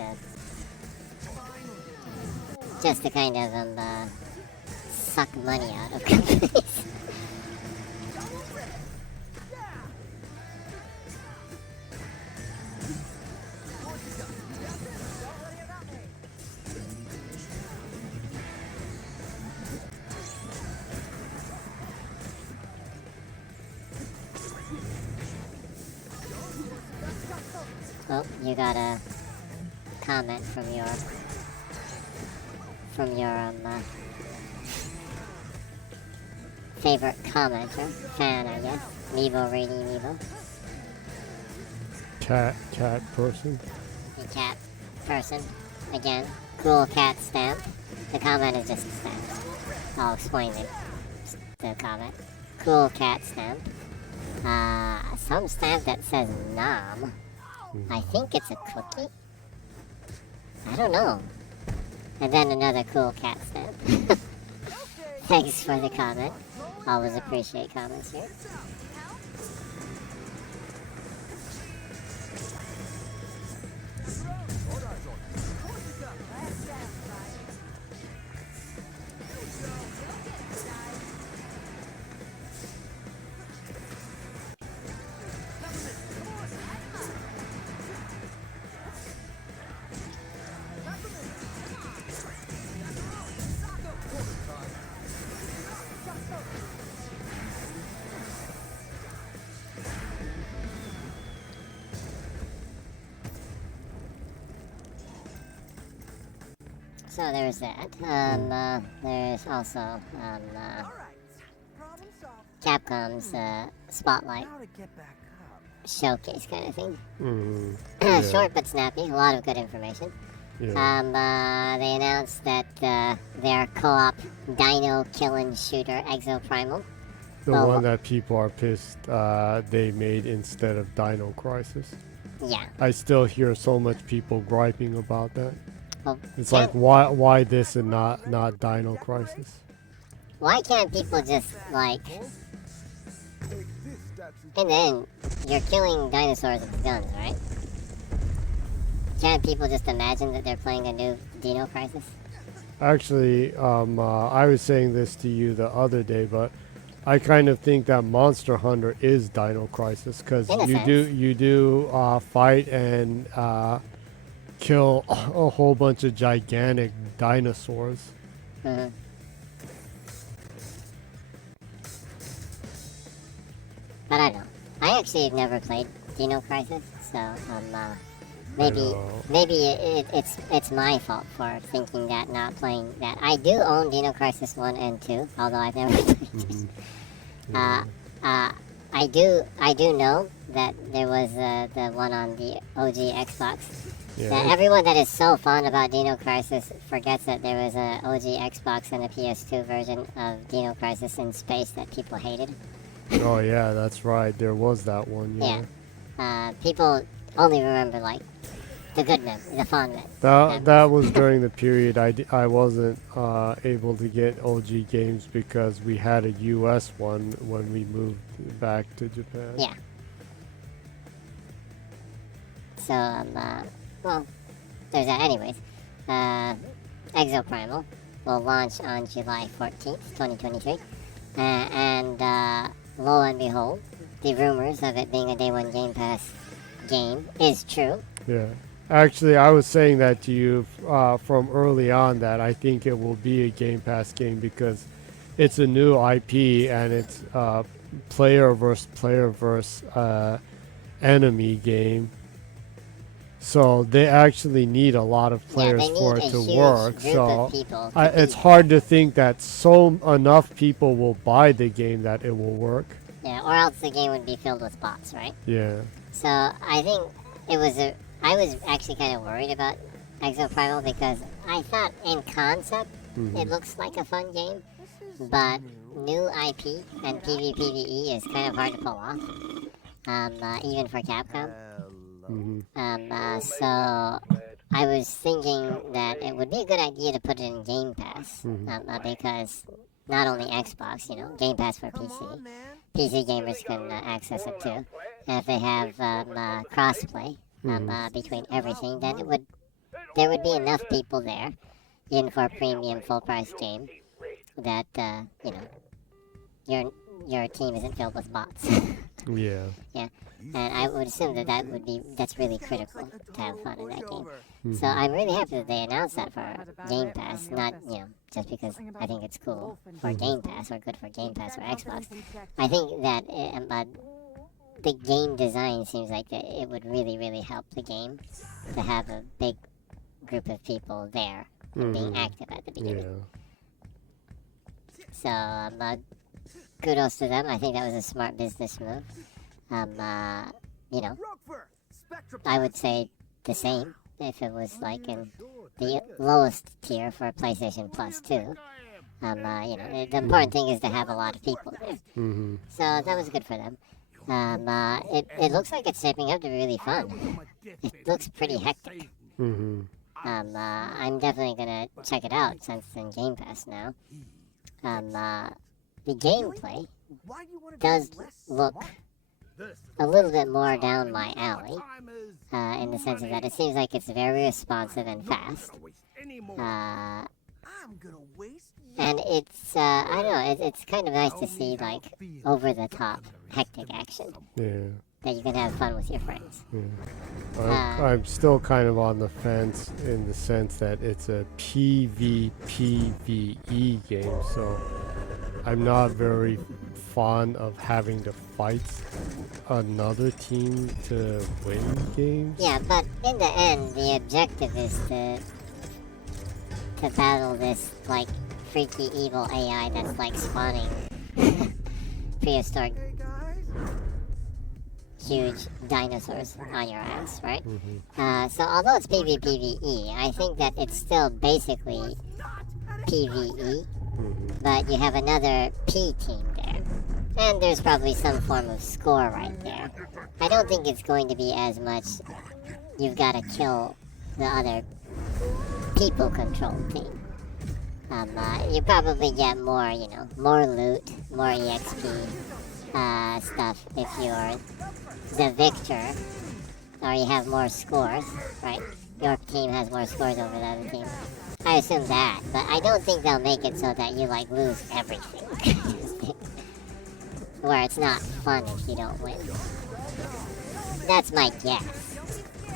to kind of suck money out of companies. Oh, you got a comment from your favorite commenter, fan, I guess. Mevo rating Mevo. Cat person. The cat person. again, cool cat stamp. The comment is just a stamp. I'll explain the comment. Cool cat stamp. Some stamp that says nom. I think it's a cookie. I don't know. And then another cool cat stamp. Thanks for the comment. Always appreciate comments here. So there's that. There's also Capcom's Spotlight How to get back up? showcase kind of thing. Yeah. Short but snappy. A lot of good information. Yeah. They announced that their co-op Dino killing shooter Exoprimal. The one that people are pissed they made instead of Dino Crisis. Yeah. I still hear so much people griping about that. Well, It's like why this and not Dino Crisis? why can't people just like? In the end, you're killing dinosaurs with guns, right? Can't people just imagine that they're playing a new Dino Crisis? Actually, I was saying this to you the other day, but I kind of think that Monster Hunter is Dino Crisis because In a you do fight and kill a whole bunch of gigantic dinosaurs. Mm-hmm. But I don't know. I actually have never played Dino Crisis, so maybe it's my fault for thinking that, not playing that. I do own Dino Crisis 1 and 2, although I've never played it. I do know that there was the one on the OG Xbox. Yeah. That everyone that is so fond about Dino Crisis forgets that there was an OG Xbox and a PS2 version of Dino Crisis in space that people hated. Oh yeah, that's right. There was that one. Yeah. People only remember like the good memories, the fond memories. That was during the period I wasn't able to get OG games because we had a US one when we moved back to Japan. Yeah. So well, there's that. Anyways, Exoprimal will launch on July 14th, 2023, and lo and behold, the rumors of it being a Day 1 Game Pass game is true. Yeah. Actually, I was saying that to you from early on that I think it will be a Game Pass game because it's a new IP and it's player versus enemy game. So they actually need a lot of players for it to work. So it's hard to think that enough people will buy the game that it will work. Yeah, or else the game would be filled with bots, right? Yeah. So I think I was actually kind of worried about Exoprimal because I thought in concept it looks like a fun game, but new IP and PvPvE is kind of hard to pull off, even for Capcom. So I was thinking that it would be a good idea to put it in Game Pass, because not only Xbox, Game Pass for PC. PC gamers can access it too. And if they have crossplay between everything, then there would be enough people there, even for a premium full price game, that your team isn't filled with bots. Yeah. Yeah. And I would assume that's really critical to have fun in that game. So I'm really happy that they announced that for Game Pass, not, just because I think it's cool for Game Pass or good for Game Pass or Xbox. I think that the game design seems like it would really, really help the game to have a big group of people there and being active at the beginning. Yeah. So kudos to them. I think that was a smart business move. I would say the same if it was like in the lowest tier for PlayStation Plus 2. You know, the important thing is to have a lot of people there. Mm-hmm. So that was good for them. It looks like it's shaping up to be really fun. It looks pretty hectic. Mm-hmm. I'm definitely gonna check it out since it's in Game Pass now. The gameplay does look a little bit more down my alley, in the sense of that it seems like it's very responsive and fast. And it's, I don't know, it's kind of nice to see, like, over-the-top, hectic action. Yeah. That you can have fun with your friends. Yeah. I'm still kind of on the fence in the sense that it's a PvPvE game, so I'm not very fond of having to fight another team to win games. Yeah, but in the end, the objective is to battle this, like, freaky evil AI that's, like, spawning prehistoric huge dinosaurs on your ass, right? Mm-hmm. So although it's PvPvE, I think that it's still basically PvE, but you have another P team there. And there's probably some form of score right there. I don't think it's going to be as much you've got to kill the other people control team. You probably get more, you know, more loot, more EXP stuff if you're the victor, or you have more scores, right? Your team has more scores over the other team. I assume that, but I don't think they'll make it so that you, like, lose everything. Where it's not fun if you don't win. That's my guess,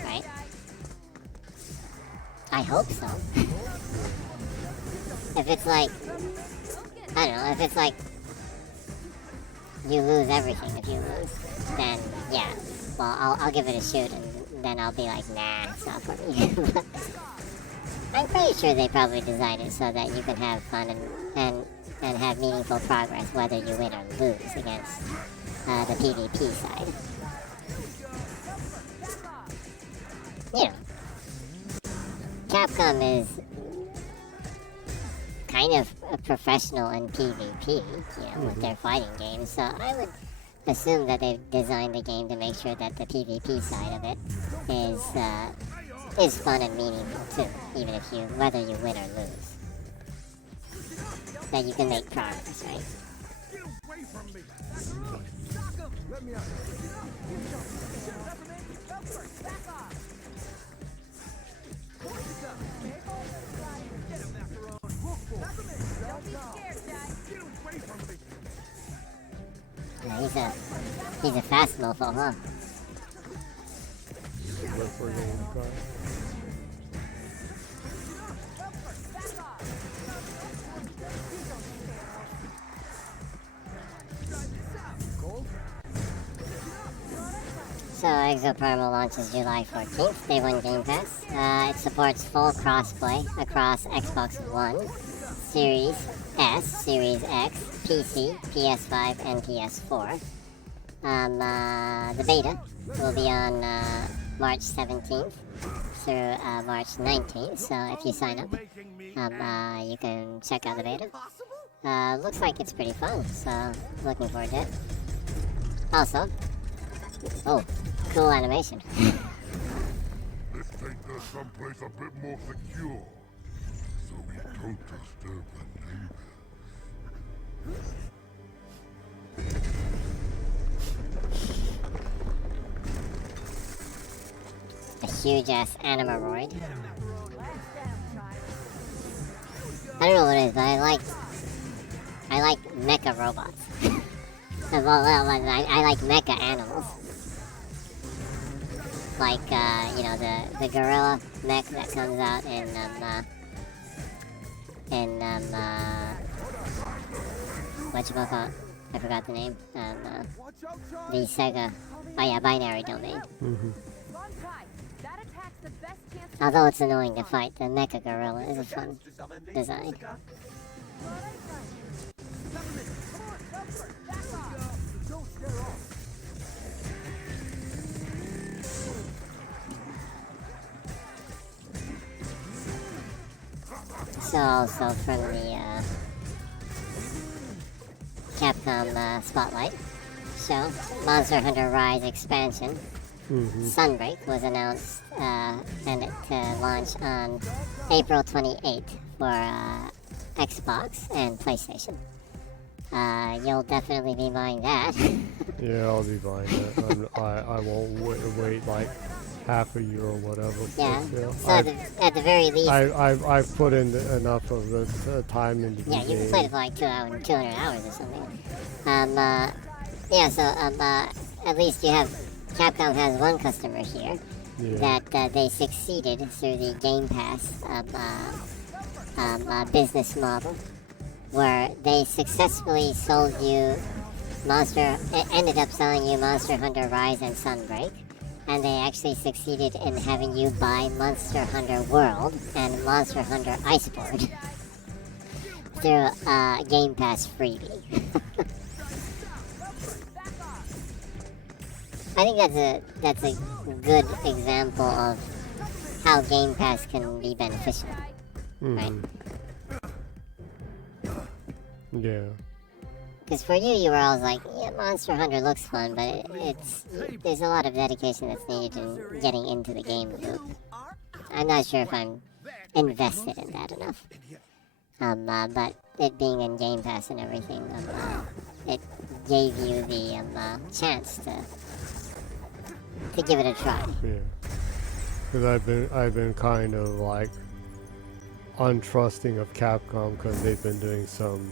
right? I hope so. If it's like, I don't know, if it's like you lose everything if you lose, then yeah, well, I'll give it a shoot, and then I'll be like, nah, it's not for me. I'm pretty sure they probably designed it so that you can have fun and have meaningful progress whether you win or lose against the PvP side. You know, Capcom is kind of a professional in PvP, you know, with their fighting games, so I would assume that they've designed the game to make sure that the PvP side of it is fun and meaningful too, even if whether you win or lose. That you can make progress, right? Yeah, he's a fast mofo, huh? So Exoprimal launches July 14th. Day 1 Game Pass. It supports full crossplay across Xbox One, Series S, Series X, PC, PS5, and PS4. The beta will be on March 17th through March 19th, so if you sign up, you can check out the beta. Looks like it's pretty fun, so looking forward to it. Also, oh, cool animation. Let's take this someplace a bit more secure, so we don't disturb the neighbors. A huge-ass Animaroid. I don't know what it is, but I like mecha robots. I like mecha animals. Like, you know, the gorilla mech that comes out in whatchamacallit? I forgot the name. The Sega, oh yeah, Binary Domain. Although it's annoying to fight, the mecha gorilla is a fun design. also from the Capcom Spotlight show, Monster Hunter Rise expansion, Sunbreak, was announced and to launch on April 28th for Xbox and PlayStation. You'll definitely be buying that. Yeah, I'll be buying that. I won't wait like half a year or whatever. Yeah. But, So at the very least, I've put in enough of the time into the yeah, game. you can play it for like 200 hours or something. Yeah. So at least you have Capcom has one customer here that they succeeded through the Game Pass business model, where they successfully sold you ended up selling you Monster Hunter Rise and Sunbreak, and they actually succeeded in having you buy Monster Hunter World and Monster Hunter Iceborne through a Game Pass freebie. I think that's a good example of how Game Pass can be beneficial, right? Yeah. Because for you were always like, yeah, Monster Hunter looks fun, but there's a lot of dedication that's needed in getting into the game loop. I'm not sure if I'm invested in that enough. But it being in Game Pass and everything, it gave you the chance to give it a try. Yeah. Because I've been kind of like untrusting of Capcom because they've been doing some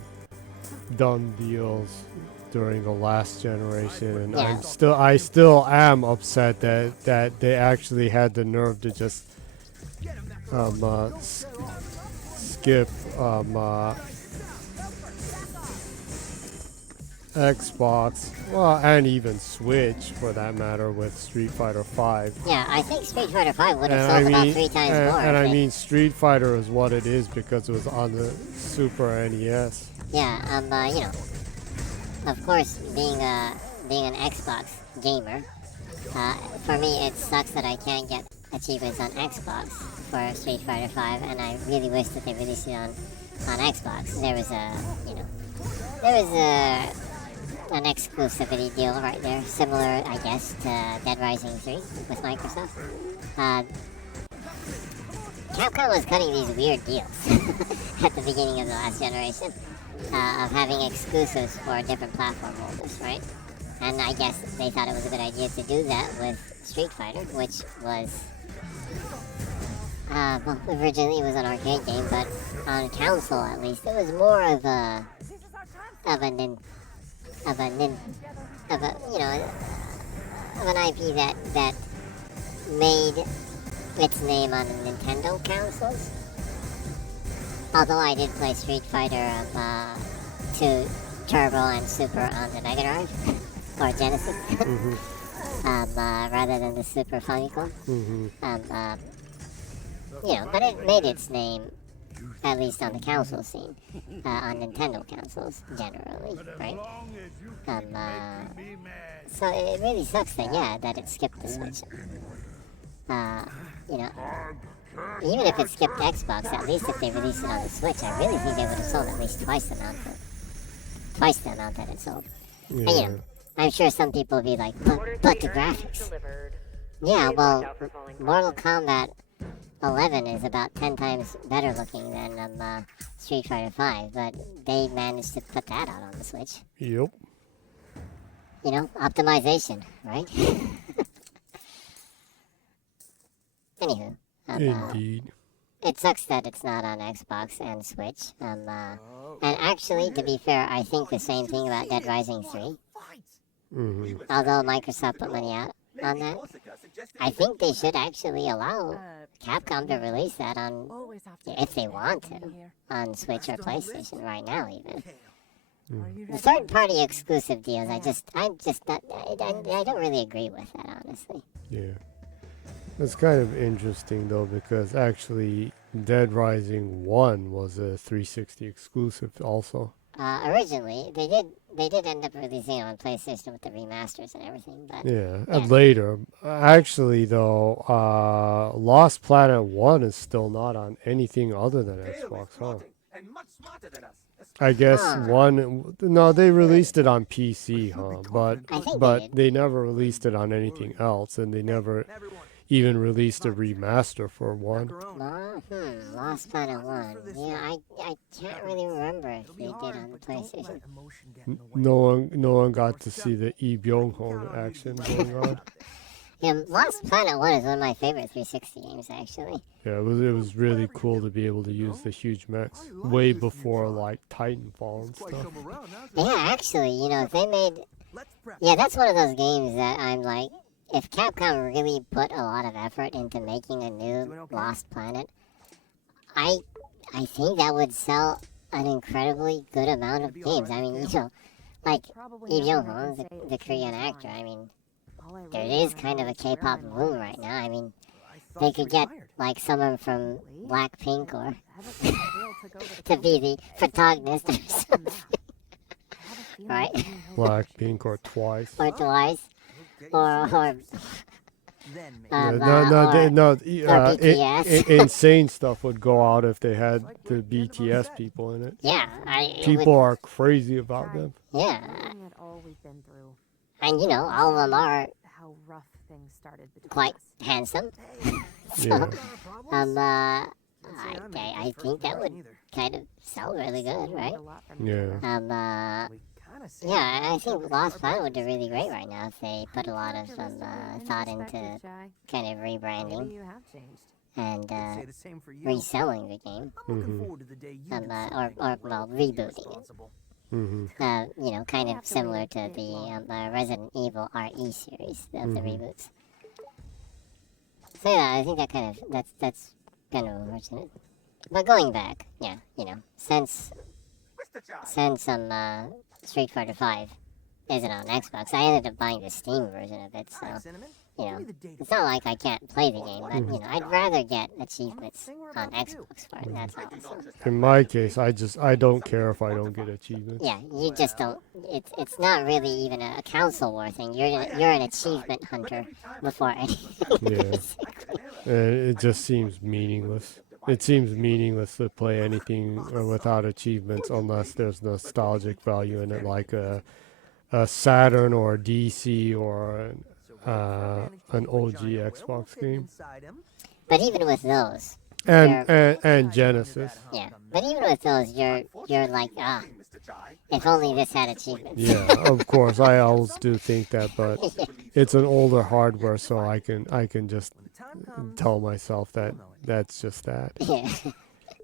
dumb deals during the last generation, and Yeah. I still am upset that they actually had the nerve to just skip Xbox, well, and even Switch for that matter with Street Fighter V. Yeah, I think Street Fighter V would have sold about 3 times more. And I mean, Street Fighter is what it is because it was on the Super NES. Yeah, you know, of course, being an Xbox gamer, for me it sucks that I can't get achievements on Xbox for Street Fighter V, and I really wish that they released it on Xbox. There was an exclusivity deal right there, similar, I guess, to Dead Rising 3 with Microsoft. Capcom was cutting these weird deals at the beginning of the last generation, of having exclusives for different platform holders, right? And I guess they thought it was a good idea to do that with Street Fighter, which was, well, originally it was an arcade game, but on console at least, it was more of an IP that made its name on the Nintendo consoles. Although I did play Street Fighter 2 Turbo and Super on the Mega Drive or Genesis, rather than the Super Famicom. But it made its name, at least on the console scene, on Nintendo consoles generally, right? So it really sucks that it skipped the Switch. Even if it skipped Xbox, at least if they released it on the Switch, I really think they would have sold at least twice the amount that it sold. Yeah. And, I'm sure some people will be like, but the graphics. Yeah, well, Mortal Kombat 11 is about 10 times better looking than Street Fighter 5, but they managed to put that out on the Switch. Yep. Optimization, right? Anywho. Indeed. It sucks that it's not on Xbox and Switch. And actually, to be fair, I think the same thing about Dead Rising 3. Although Microsoft put money out on that, I think they should actually allow Capcom to release that on, if they want to, on Switch or PlayStation right now even. The third-party exclusive deals, I don't really agree with that, honestly. Yeah. It's kind of interesting though because actually Dead Rising 1 was a 360 exclusive also. originally they did end up releasing it on PlayStation with the remasters and everything, but Yeah, Yeah. later. Actually, though, Lost Planet 1 is still not on anything other than Tail is Xbox, huh? plotting and much smarter than us. I guess Huh. one. No, they released it on PC, huh? But I think they but did. they never released it on anything else, and they never Everyone, even released a remaster for one. Lost Planet 1. Yeah, I can't really remember if it'll they be did hard, on the but don't PlayStation. let emotion get in the way. No one got to see the Lee Byung-ho action going on. Yeah, Lost Planet 1 is one of my favorite 360 games, actually. Yeah, it was really cool to be able to use the huge mechs way before like Titanfall and It's quite stuff. come around, hasn't it? Yeah, actually, you know, if they made... Let's prep. Yeah, that's one of those games that I'm like, if Capcom really put a lot of effort into making a new Doing okay? Lost Planet, I think that would sell an incredibly good amount of Gonna be all games. right, I mean, kid? you know, like Probably Lee nothing I Byung-ho, can say at the the Korean same actor, time. I mean, All I there really is wanna kind know of a is where K-pop my boom mind right is. now. I mean, I thought they you could get retired. like someone from Lee? Blackpink or I haven't seen Bill took over the to be the protagonist or company. something, I have a feeling right? Lee knows Blackpink or Twice. Or Twice, Okay, or then maybe. Yeah, or BTS. insane stuff would go out if they had the BTS people in it. Yeah, it People would, are crazy about them. yeah, looking at all we've been through, and you know, all of them are how rough things started between quite us. handsome. Yeah. I think that would kind of sell really good, right? A lot from each Yeah. other. Yeah, I think Lost Planet would do really great right now if they put a lot of thought into Unexpected, Shy. kind of Maybe rebranding you have changed. and Say the same for you. reselling the game, I'm looking forward to the day you do or something well, really rebooting it. irresponsible. Mm-hmm. You know, kind have of to similar wait to a bit the longer. Resident Evil RE series of the Mhm. reboots. So yeah, I think that's kind of unfortunate. But going back, yeah, you know, since Mr. Chai. Street Fighter V isn't on Xbox, I ended up buying the Steam version of it. So Alright, Cinnamon, you give know, me the date it's not like I can't play the game, but you know, I'd rather get achievements thing we're on about to do. Xbox for it. That's all. So, In my case, I don't care if I don't get achievements. yeah, you just don't. It's not really even a console war thing. You're an achievement hunter before anything. Yeah. And it just seems meaningless. It seems meaningless to play anything without achievements unless there's nostalgic value in it, like a Saturn or a DC or an OG Xbox game. But even with those, And Genesis. yeah. But even with those, you're like, if only this had achievements. Yeah, of course. I always do think that, but it's an older hardware, so I can just tell myself that that's just that. Yeah.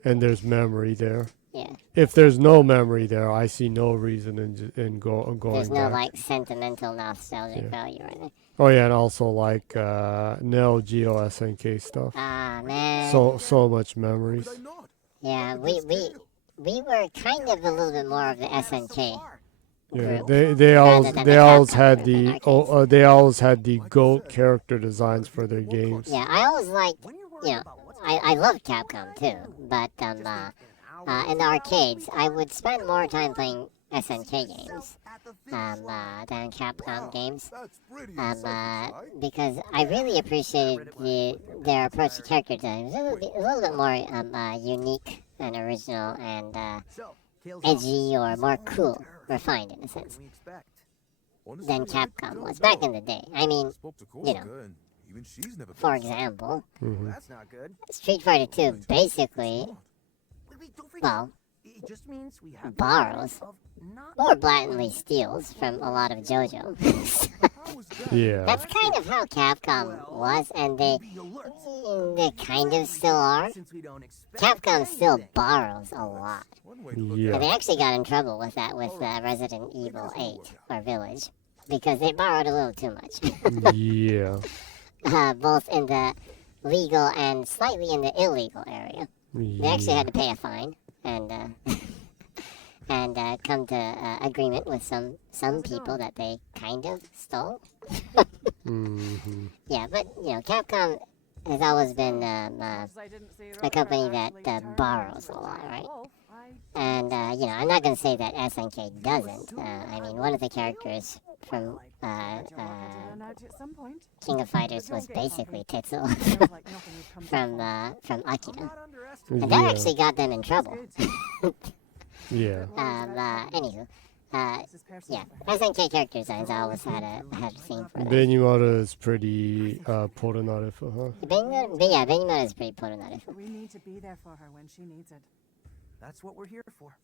And there's memory there. Yeah. If there's no memory there, I see no reason in going There's no back. like sentimental nostalgic Yeah. value in it. Oh yeah, and also like Neo Geo SNK stuff. Ah man. So much memories. Yeah, we were kind of a little bit more of the SNK. Yeah, group, they always rather than they the always Capcom had group in the arcades. they always had the GOAT character designs for their games. Yeah, I always liked, you know, I love Capcom too, but in the arcades, I would spend more time playing SNK games than Capcom games, because I really appreciated their approach to character design. It was a little bit more unique and original and edgy or more cool, refined in a sense, than Capcom was back in the day. I mean, you know, for example, That's not good. Street Fighter 2 basically, Don't forget, well, it just means we have borrows of not or blatantly steals from a lot of JoJo. Yeah. That's kind of how Capcom was, and they kind of still are. since we don't expect Capcom still borrows a lot. Yeah. And they actually got in trouble with that with Resident Evil 8 or Village, because they borrowed a little too much. Yeah. Both in the legal and slightly in the illegal area. They actually had to pay a fine and come to agreement with some people that they kind of stole. Mm-hmm. Yeah, but you know, Capcom has always been a company that borrows a lot, right? And, you know, I'm not going to say that SNK doesn't. I mean, one of the characters from King of Fighters was basically Tetsuo from Akira. And that actually got them in trouble. Yeah. Anywho, yeah, SNK character designs I always had a thing for them. Benimura is pretty Poronarefu, huh? Benimura is pretty Poronarefu. We need to be there for her when she needs it. That's what we're here for.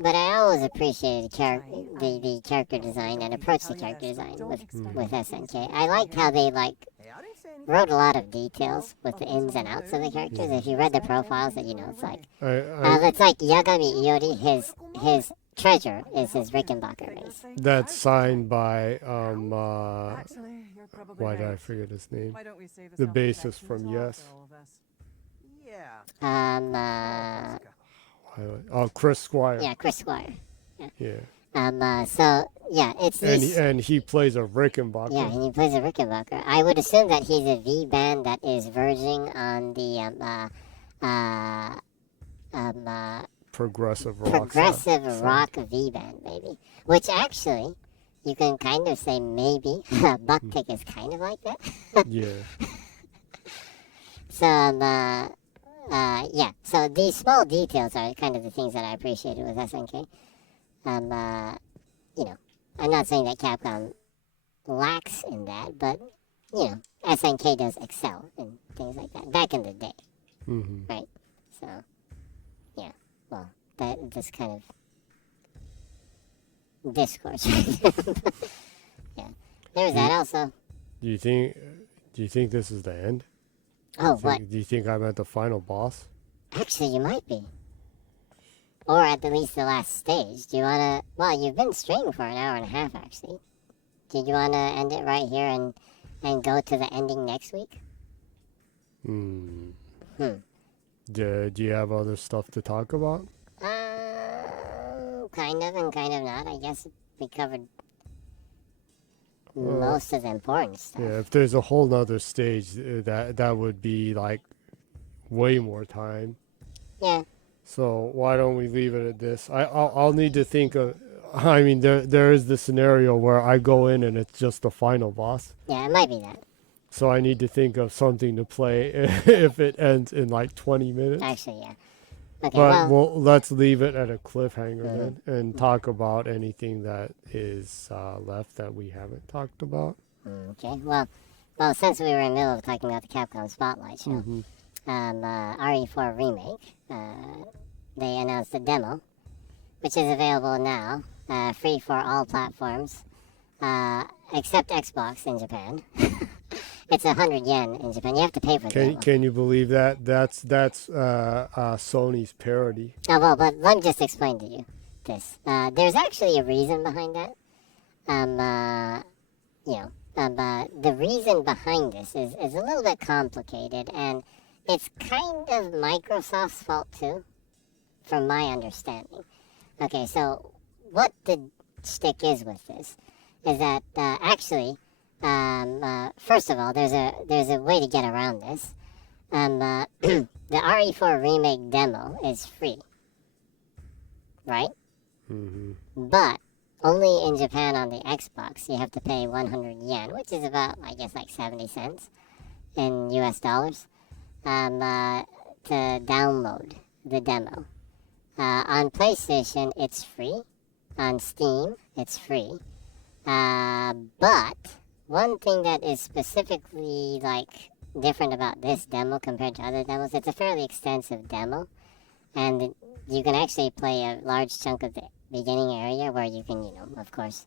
But I always appreciated the character design and approach to character design with SNK. I liked how they wrote a lot of details with the ins and outs of the characters. If you read the profiles, that you know it's like Yagami Iori. His treasure is his Rickenbacker base. That's signed by Actually, you're probably why did I right. forget his name? Why don't we save The a bassist self-protection from talk Yes. for all of us? Yeah. Oh, Chris Squire. Yeah, Chris Squire. Yeah. So yeah, it's this. And he plays a Rickenbacker. Yeah, and he plays a Rickenbacker. I would assume that he's a V band that is verging on the Progressive rock. progressive rock V band, maybe. Which actually, you can kind of say maybe Bucktick is kind of like that. Yeah. So yeah. So these small details are kind of the things that I appreciated with SNK. You know, I'm not saying that Capcom lacks in that, but you know, SNK does excel in things like that back in the day, right? So, yeah. Well, that just kind of discourse. Yeah. There's that also. Do you think this is the end? Oh, what? Do you think I'm at the final boss? Actually, you might be. Or at the least the last stage. Do you want to... Well, you've been streaming for an hour and a half, actually. Did you want to end it right here and go to the ending next week? Do you have other stuff to talk about? Kind of and kind of not. I guess we covered most of the important stuff. Yeah, if there's a whole nother stage, that would be like way more time. Yeah. So why don't we leave it at this? I'll need to think of. I mean, there is the scenario where I go in and it's just the final boss. Yeah, it might be that. So I need to think of something to play if it ends in like 20 minutes. Actually, yeah. Okay, But well, let's leave it at a cliffhanger then, and talk about anything that is left that we haven't talked about. okay. Well, since we were in the middle of talking about the Capcom Spotlight show, RE4 Remake, they announced a demo, which is available now, free for all platforms, except Xbox in Japan. It's 100 yen in Japan. You have to pay for that. Can you believe that? That's Sony's parody. Oh, well, but let me just explain to you this. There's actually a reason behind that. The reason behind this is a little bit complicated, and it's kind of Microsoft's fault too, from my understanding. Okay, so what the shtick is with this is that actually, first of all, there's a way to get around this. The RE4 Remake demo is free, right? But only in Japan on the Xbox, you have to pay 100 yen, which is about, I guess, like 70 cents in US dollars, to download the demo. On PlayStation, it's free. On Steam, it's free. But one thing that is specifically, like, different about this demo compared to other demos, it's a fairly extensive demo, and you can actually play a large chunk of the beginning area where you can, of course,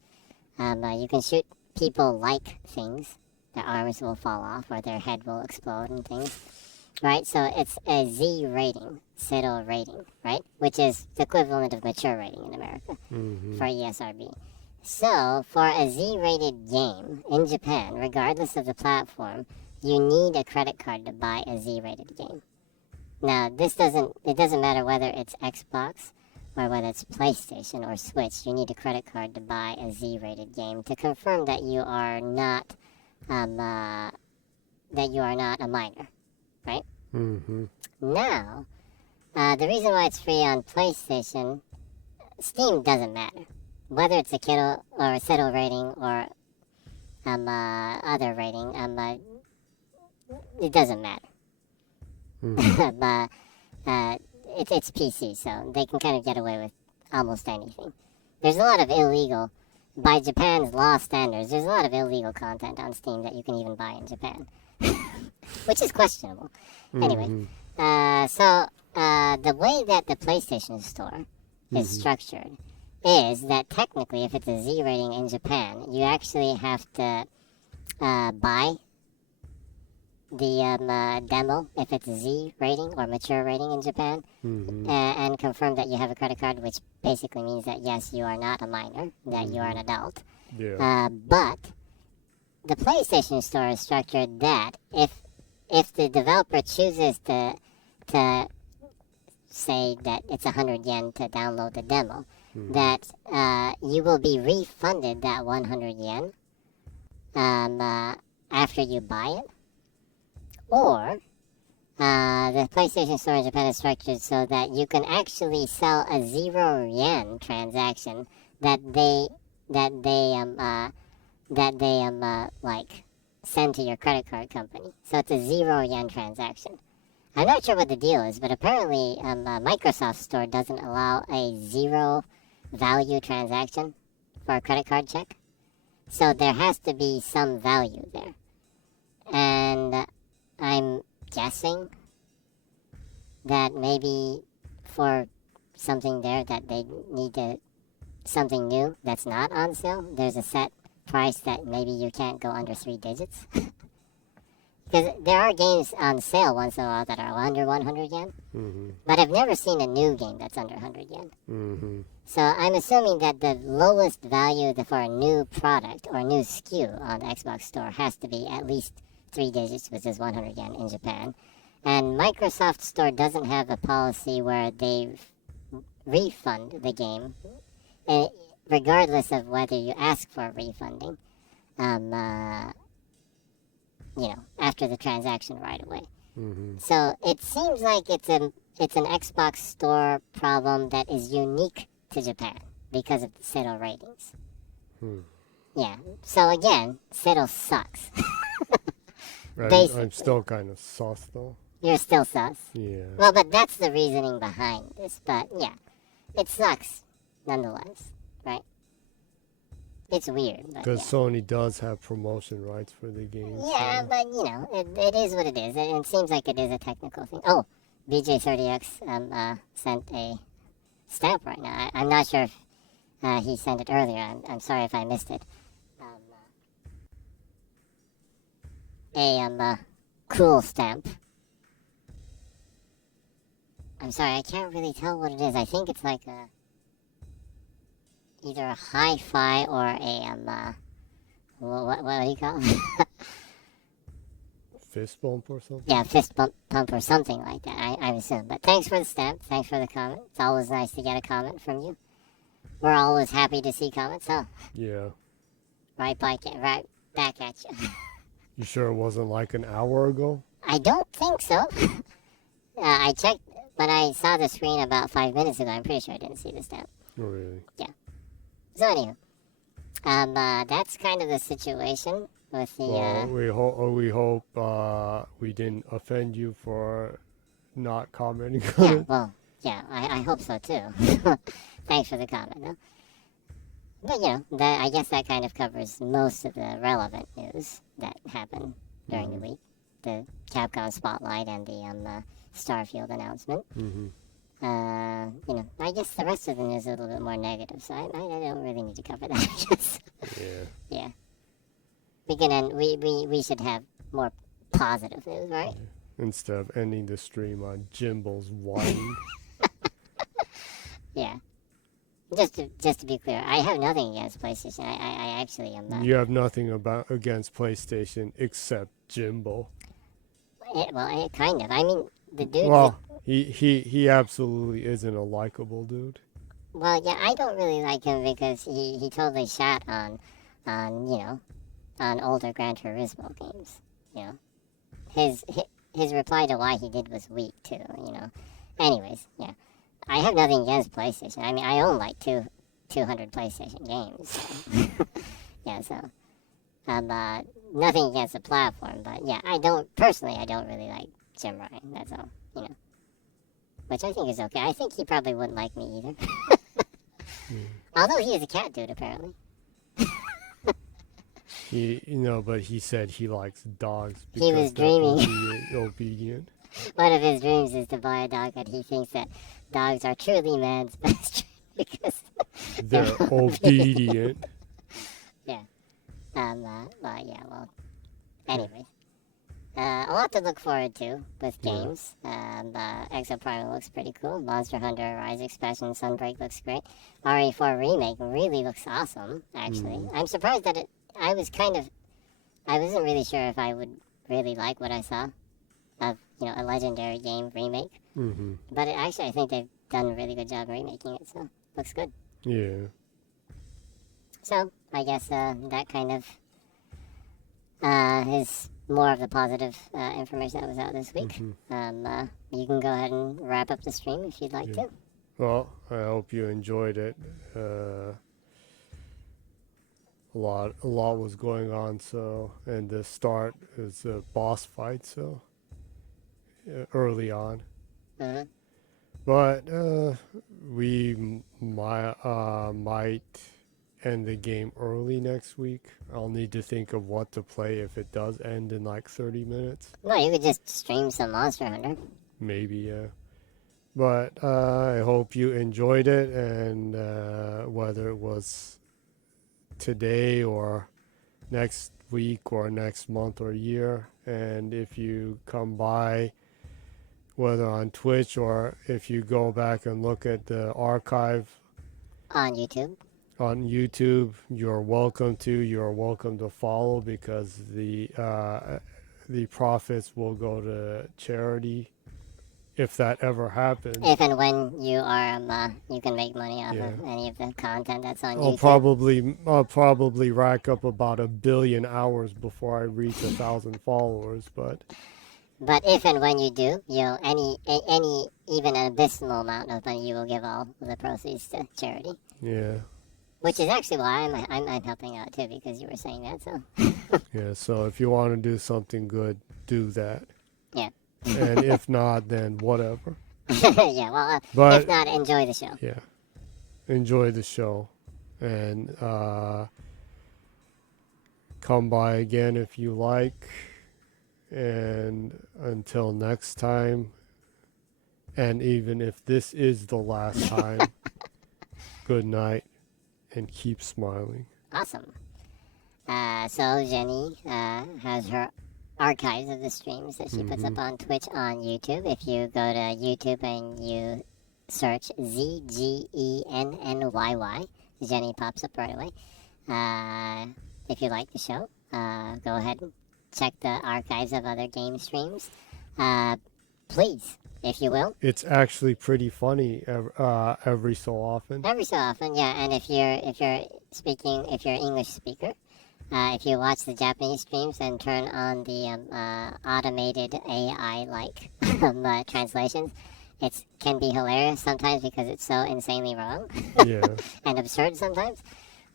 you can shoot people like things. Their arms will fall off or their head will explode and things, right? So it's a Z rating, Cyril rating, right? Which is the equivalent of mature rating in America for ESRB. So for a Z-rated game in Japan, regardless of the platform, you need a credit card to buy a Z-rated game. Now, it doesn't matter whether it's Xbox or whether it's PlayStation or Switch. You need a credit card to buy a Z-rated game to confirm that you are not a minor, right? Now, The reason why it's free on PlayStation, Steam doesn't matter. Whether it's a Kittle or a Settle rating or other rating, it doesn't matter. It's PC, so they can kind of get away with almost anything. There's a lot of illegal, by Japan's law standards, there's a lot of illegal content on Steam that you can even buy in Japan, which is questionable. Anyway, the way that the PlayStation Store is structured is that technically, if it's a Z rating in Japan, you actually have to buy the demo if it's a Z rating or mature rating in Japan, and confirm that you have a credit card, which basically means that yes, you are not a minor, that you are an adult. Yeah. But the PlayStation Store is structured that if the developer chooses to say that it's 100 yen to download the demo, that you will be refunded that 100 yen after you buy it. Or the PlayStation Store in Japan is structured so that you can actually sell a 0 yen transaction that they like send to your credit card company. So it's a 0 yen transaction. I'm not sure what the deal is, but apparently Microsoft Store doesn't allow a 0 value transaction for a credit card check. So there has to be some value there. And I'm guessing that maybe for something there that they need to, something new that's not on sale, there's a set price that maybe you can't go under 3 digits. Because there are games on sale once in a while that are under 100 yen. But I've never seen a new game that's under 100 yen. So I'm assuming that the lowest value for a new product or new SKU on the Xbox Store has to be at least 3 digits, which is 100 yen in Japan. And Microsoft Store doesn't have a policy where they refund the game, regardless of whether you ask for refunding, after the transaction right away. So it seems like it's an Xbox Store problem that is unique to Japan because of the Settle ratings. Yeah. So again, Settle sucks. I'm still kind of sus, though. You're still sus? Yeah. Well, but that's the reasoning behind this. But yeah, it sucks nonetheless, right? It's weird. Because Sony does have promotion rights for the game. Yeah, so. but it is what it is. And it seems like it is a technical thing. Oh, BJ30X sent a stamp right now. I'm not sure if he sent it earlier. I'm sorry if I missed it. A cool stamp. I'm sorry, I can't really tell what it is. I think it's like either a hi-fi or a what do you call it? Fist bump or something? Yeah, fist pump or something like that, I assume. But thanks for the stamp. Thanks for the comment. It's always nice to get a comment from you. We're always happy to see comments, huh? Yeah. Right back at you. You sure it wasn't like an hour ago? I don't think so. I checked when I saw the screen about 5 minutes ago. I'm pretty sure I didn't see the stamp. Oh, really? Yeah. So anyway, that's kind of the situation with the. Well, we hope we didn't offend you for not commenting on it. Well, yeah, I hope so too. Thanks for the comment, though. But I guess that kind of covers most of the relevant news that happened during the week. The Capcom Spotlight and the Starfield announcement. I guess the rest of the news is a little bit more negative, so I don't really need to cover that, I guess. Yeah. We should have more positive news, right? Instead of ending the stream on Jimbo's whining. Yeah. Just to be clear, I have nothing against PlayStation. I actually am not. You have nothing against PlayStation except Jimbo. Kind of. I mean, the dude. Well, he absolutely isn't a likable dude. Well, yeah, I don't really like him because he totally shat on older Gran Turismo games. His reply to why he did was weak too. anyways, yeah. I have nothing against PlayStation. I mean, I own like 200 PlayStation games. So. Yeah, so nothing against the platform, but yeah, I don't really like Jim Ryan. That's all, which I think is okay. I think he probably wouldn't like me either. Although he is a cat dude, apparently. But he said he likes dogs He was because they're dreaming. obedient. One of his dreams is to buy a dog, and he thinks that dogs are truly man's best friend because They're obedient. Yeah. Anyways. A lot to look forward to with games. Exo Primal looks pretty cool. Monster Hunter Rise Expansion Sunbreak looks great. RE4 Remake really looks awesome, actually. I'm surprised that I wasn't really sure if I would really like what I saw of, a legendary game remake. But I think they've done a really good job remaking it, so looks good. Yeah. So, I guess that kind of is more of the positive information that was out this week. You can go ahead and wrap up the stream if you'd like to. Well, I hope you enjoyed it. A lot was going on, and the start is a boss fight, so early on. But we might end the game early next week. I'll need to think of what to play if it does end in like 30 minutes. No, you could just stream some Monster Hunter. Maybe, yeah. But I hope you enjoyed it, and whether it was today or next week or next month or year, and if you come by, whether on Twitch or if you go back and look at the archive on YouTube, you're welcome to follow, because the profits will go to charity if that ever happens. If and when you are you can make money off of any of the content that's on YouTube. I'll probably rack up about 1 billion hours before I reach 1,000 followers, but if and when you do, any even an abysmal amount of money, you will give all of the proceeds to charity. Yeah. Which is actually why I'm helping out too, because you were saying that. So. Yeah. So if you want to do something good, do that. Yeah. And if not, then whatever. Yeah. Well, but if not, enjoy the show. Yeah. Enjoy the show, and come by again if you like. And until next time, and even if this is the last time, good night and keep smiling. Awesome. So Jenny has her archives of the streams that she puts up on Twitch, on YouTube. If you go to YouTube and you search ZGENNYY, Jenny pops up right away. If you like the show, go ahead and check the archives of other game streams. Please, if you will. It's actually pretty funny every so often. Every so often, yeah. And if you're English speaker, if you watch the Japanese streams and turn on the automated AI-like translations, it can be hilarious sometimes because it's so insanely wrong. Yeah. And absurd sometimes.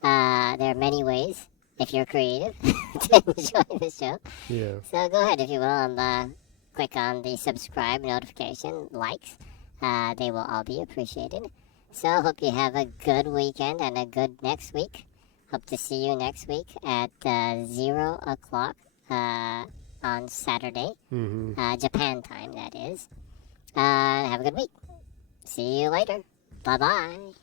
There are many ways, if you're creative, to enjoy the show. Yeah. So go ahead, if you will, and click on the subscribe notification, likes. They will all be appreciated. So hope you have a good weekend and a good next week. Hope to see you next week at 0 o'clock on Saturday. Japan time, that is. Have a good week. See you later. Bye-bye.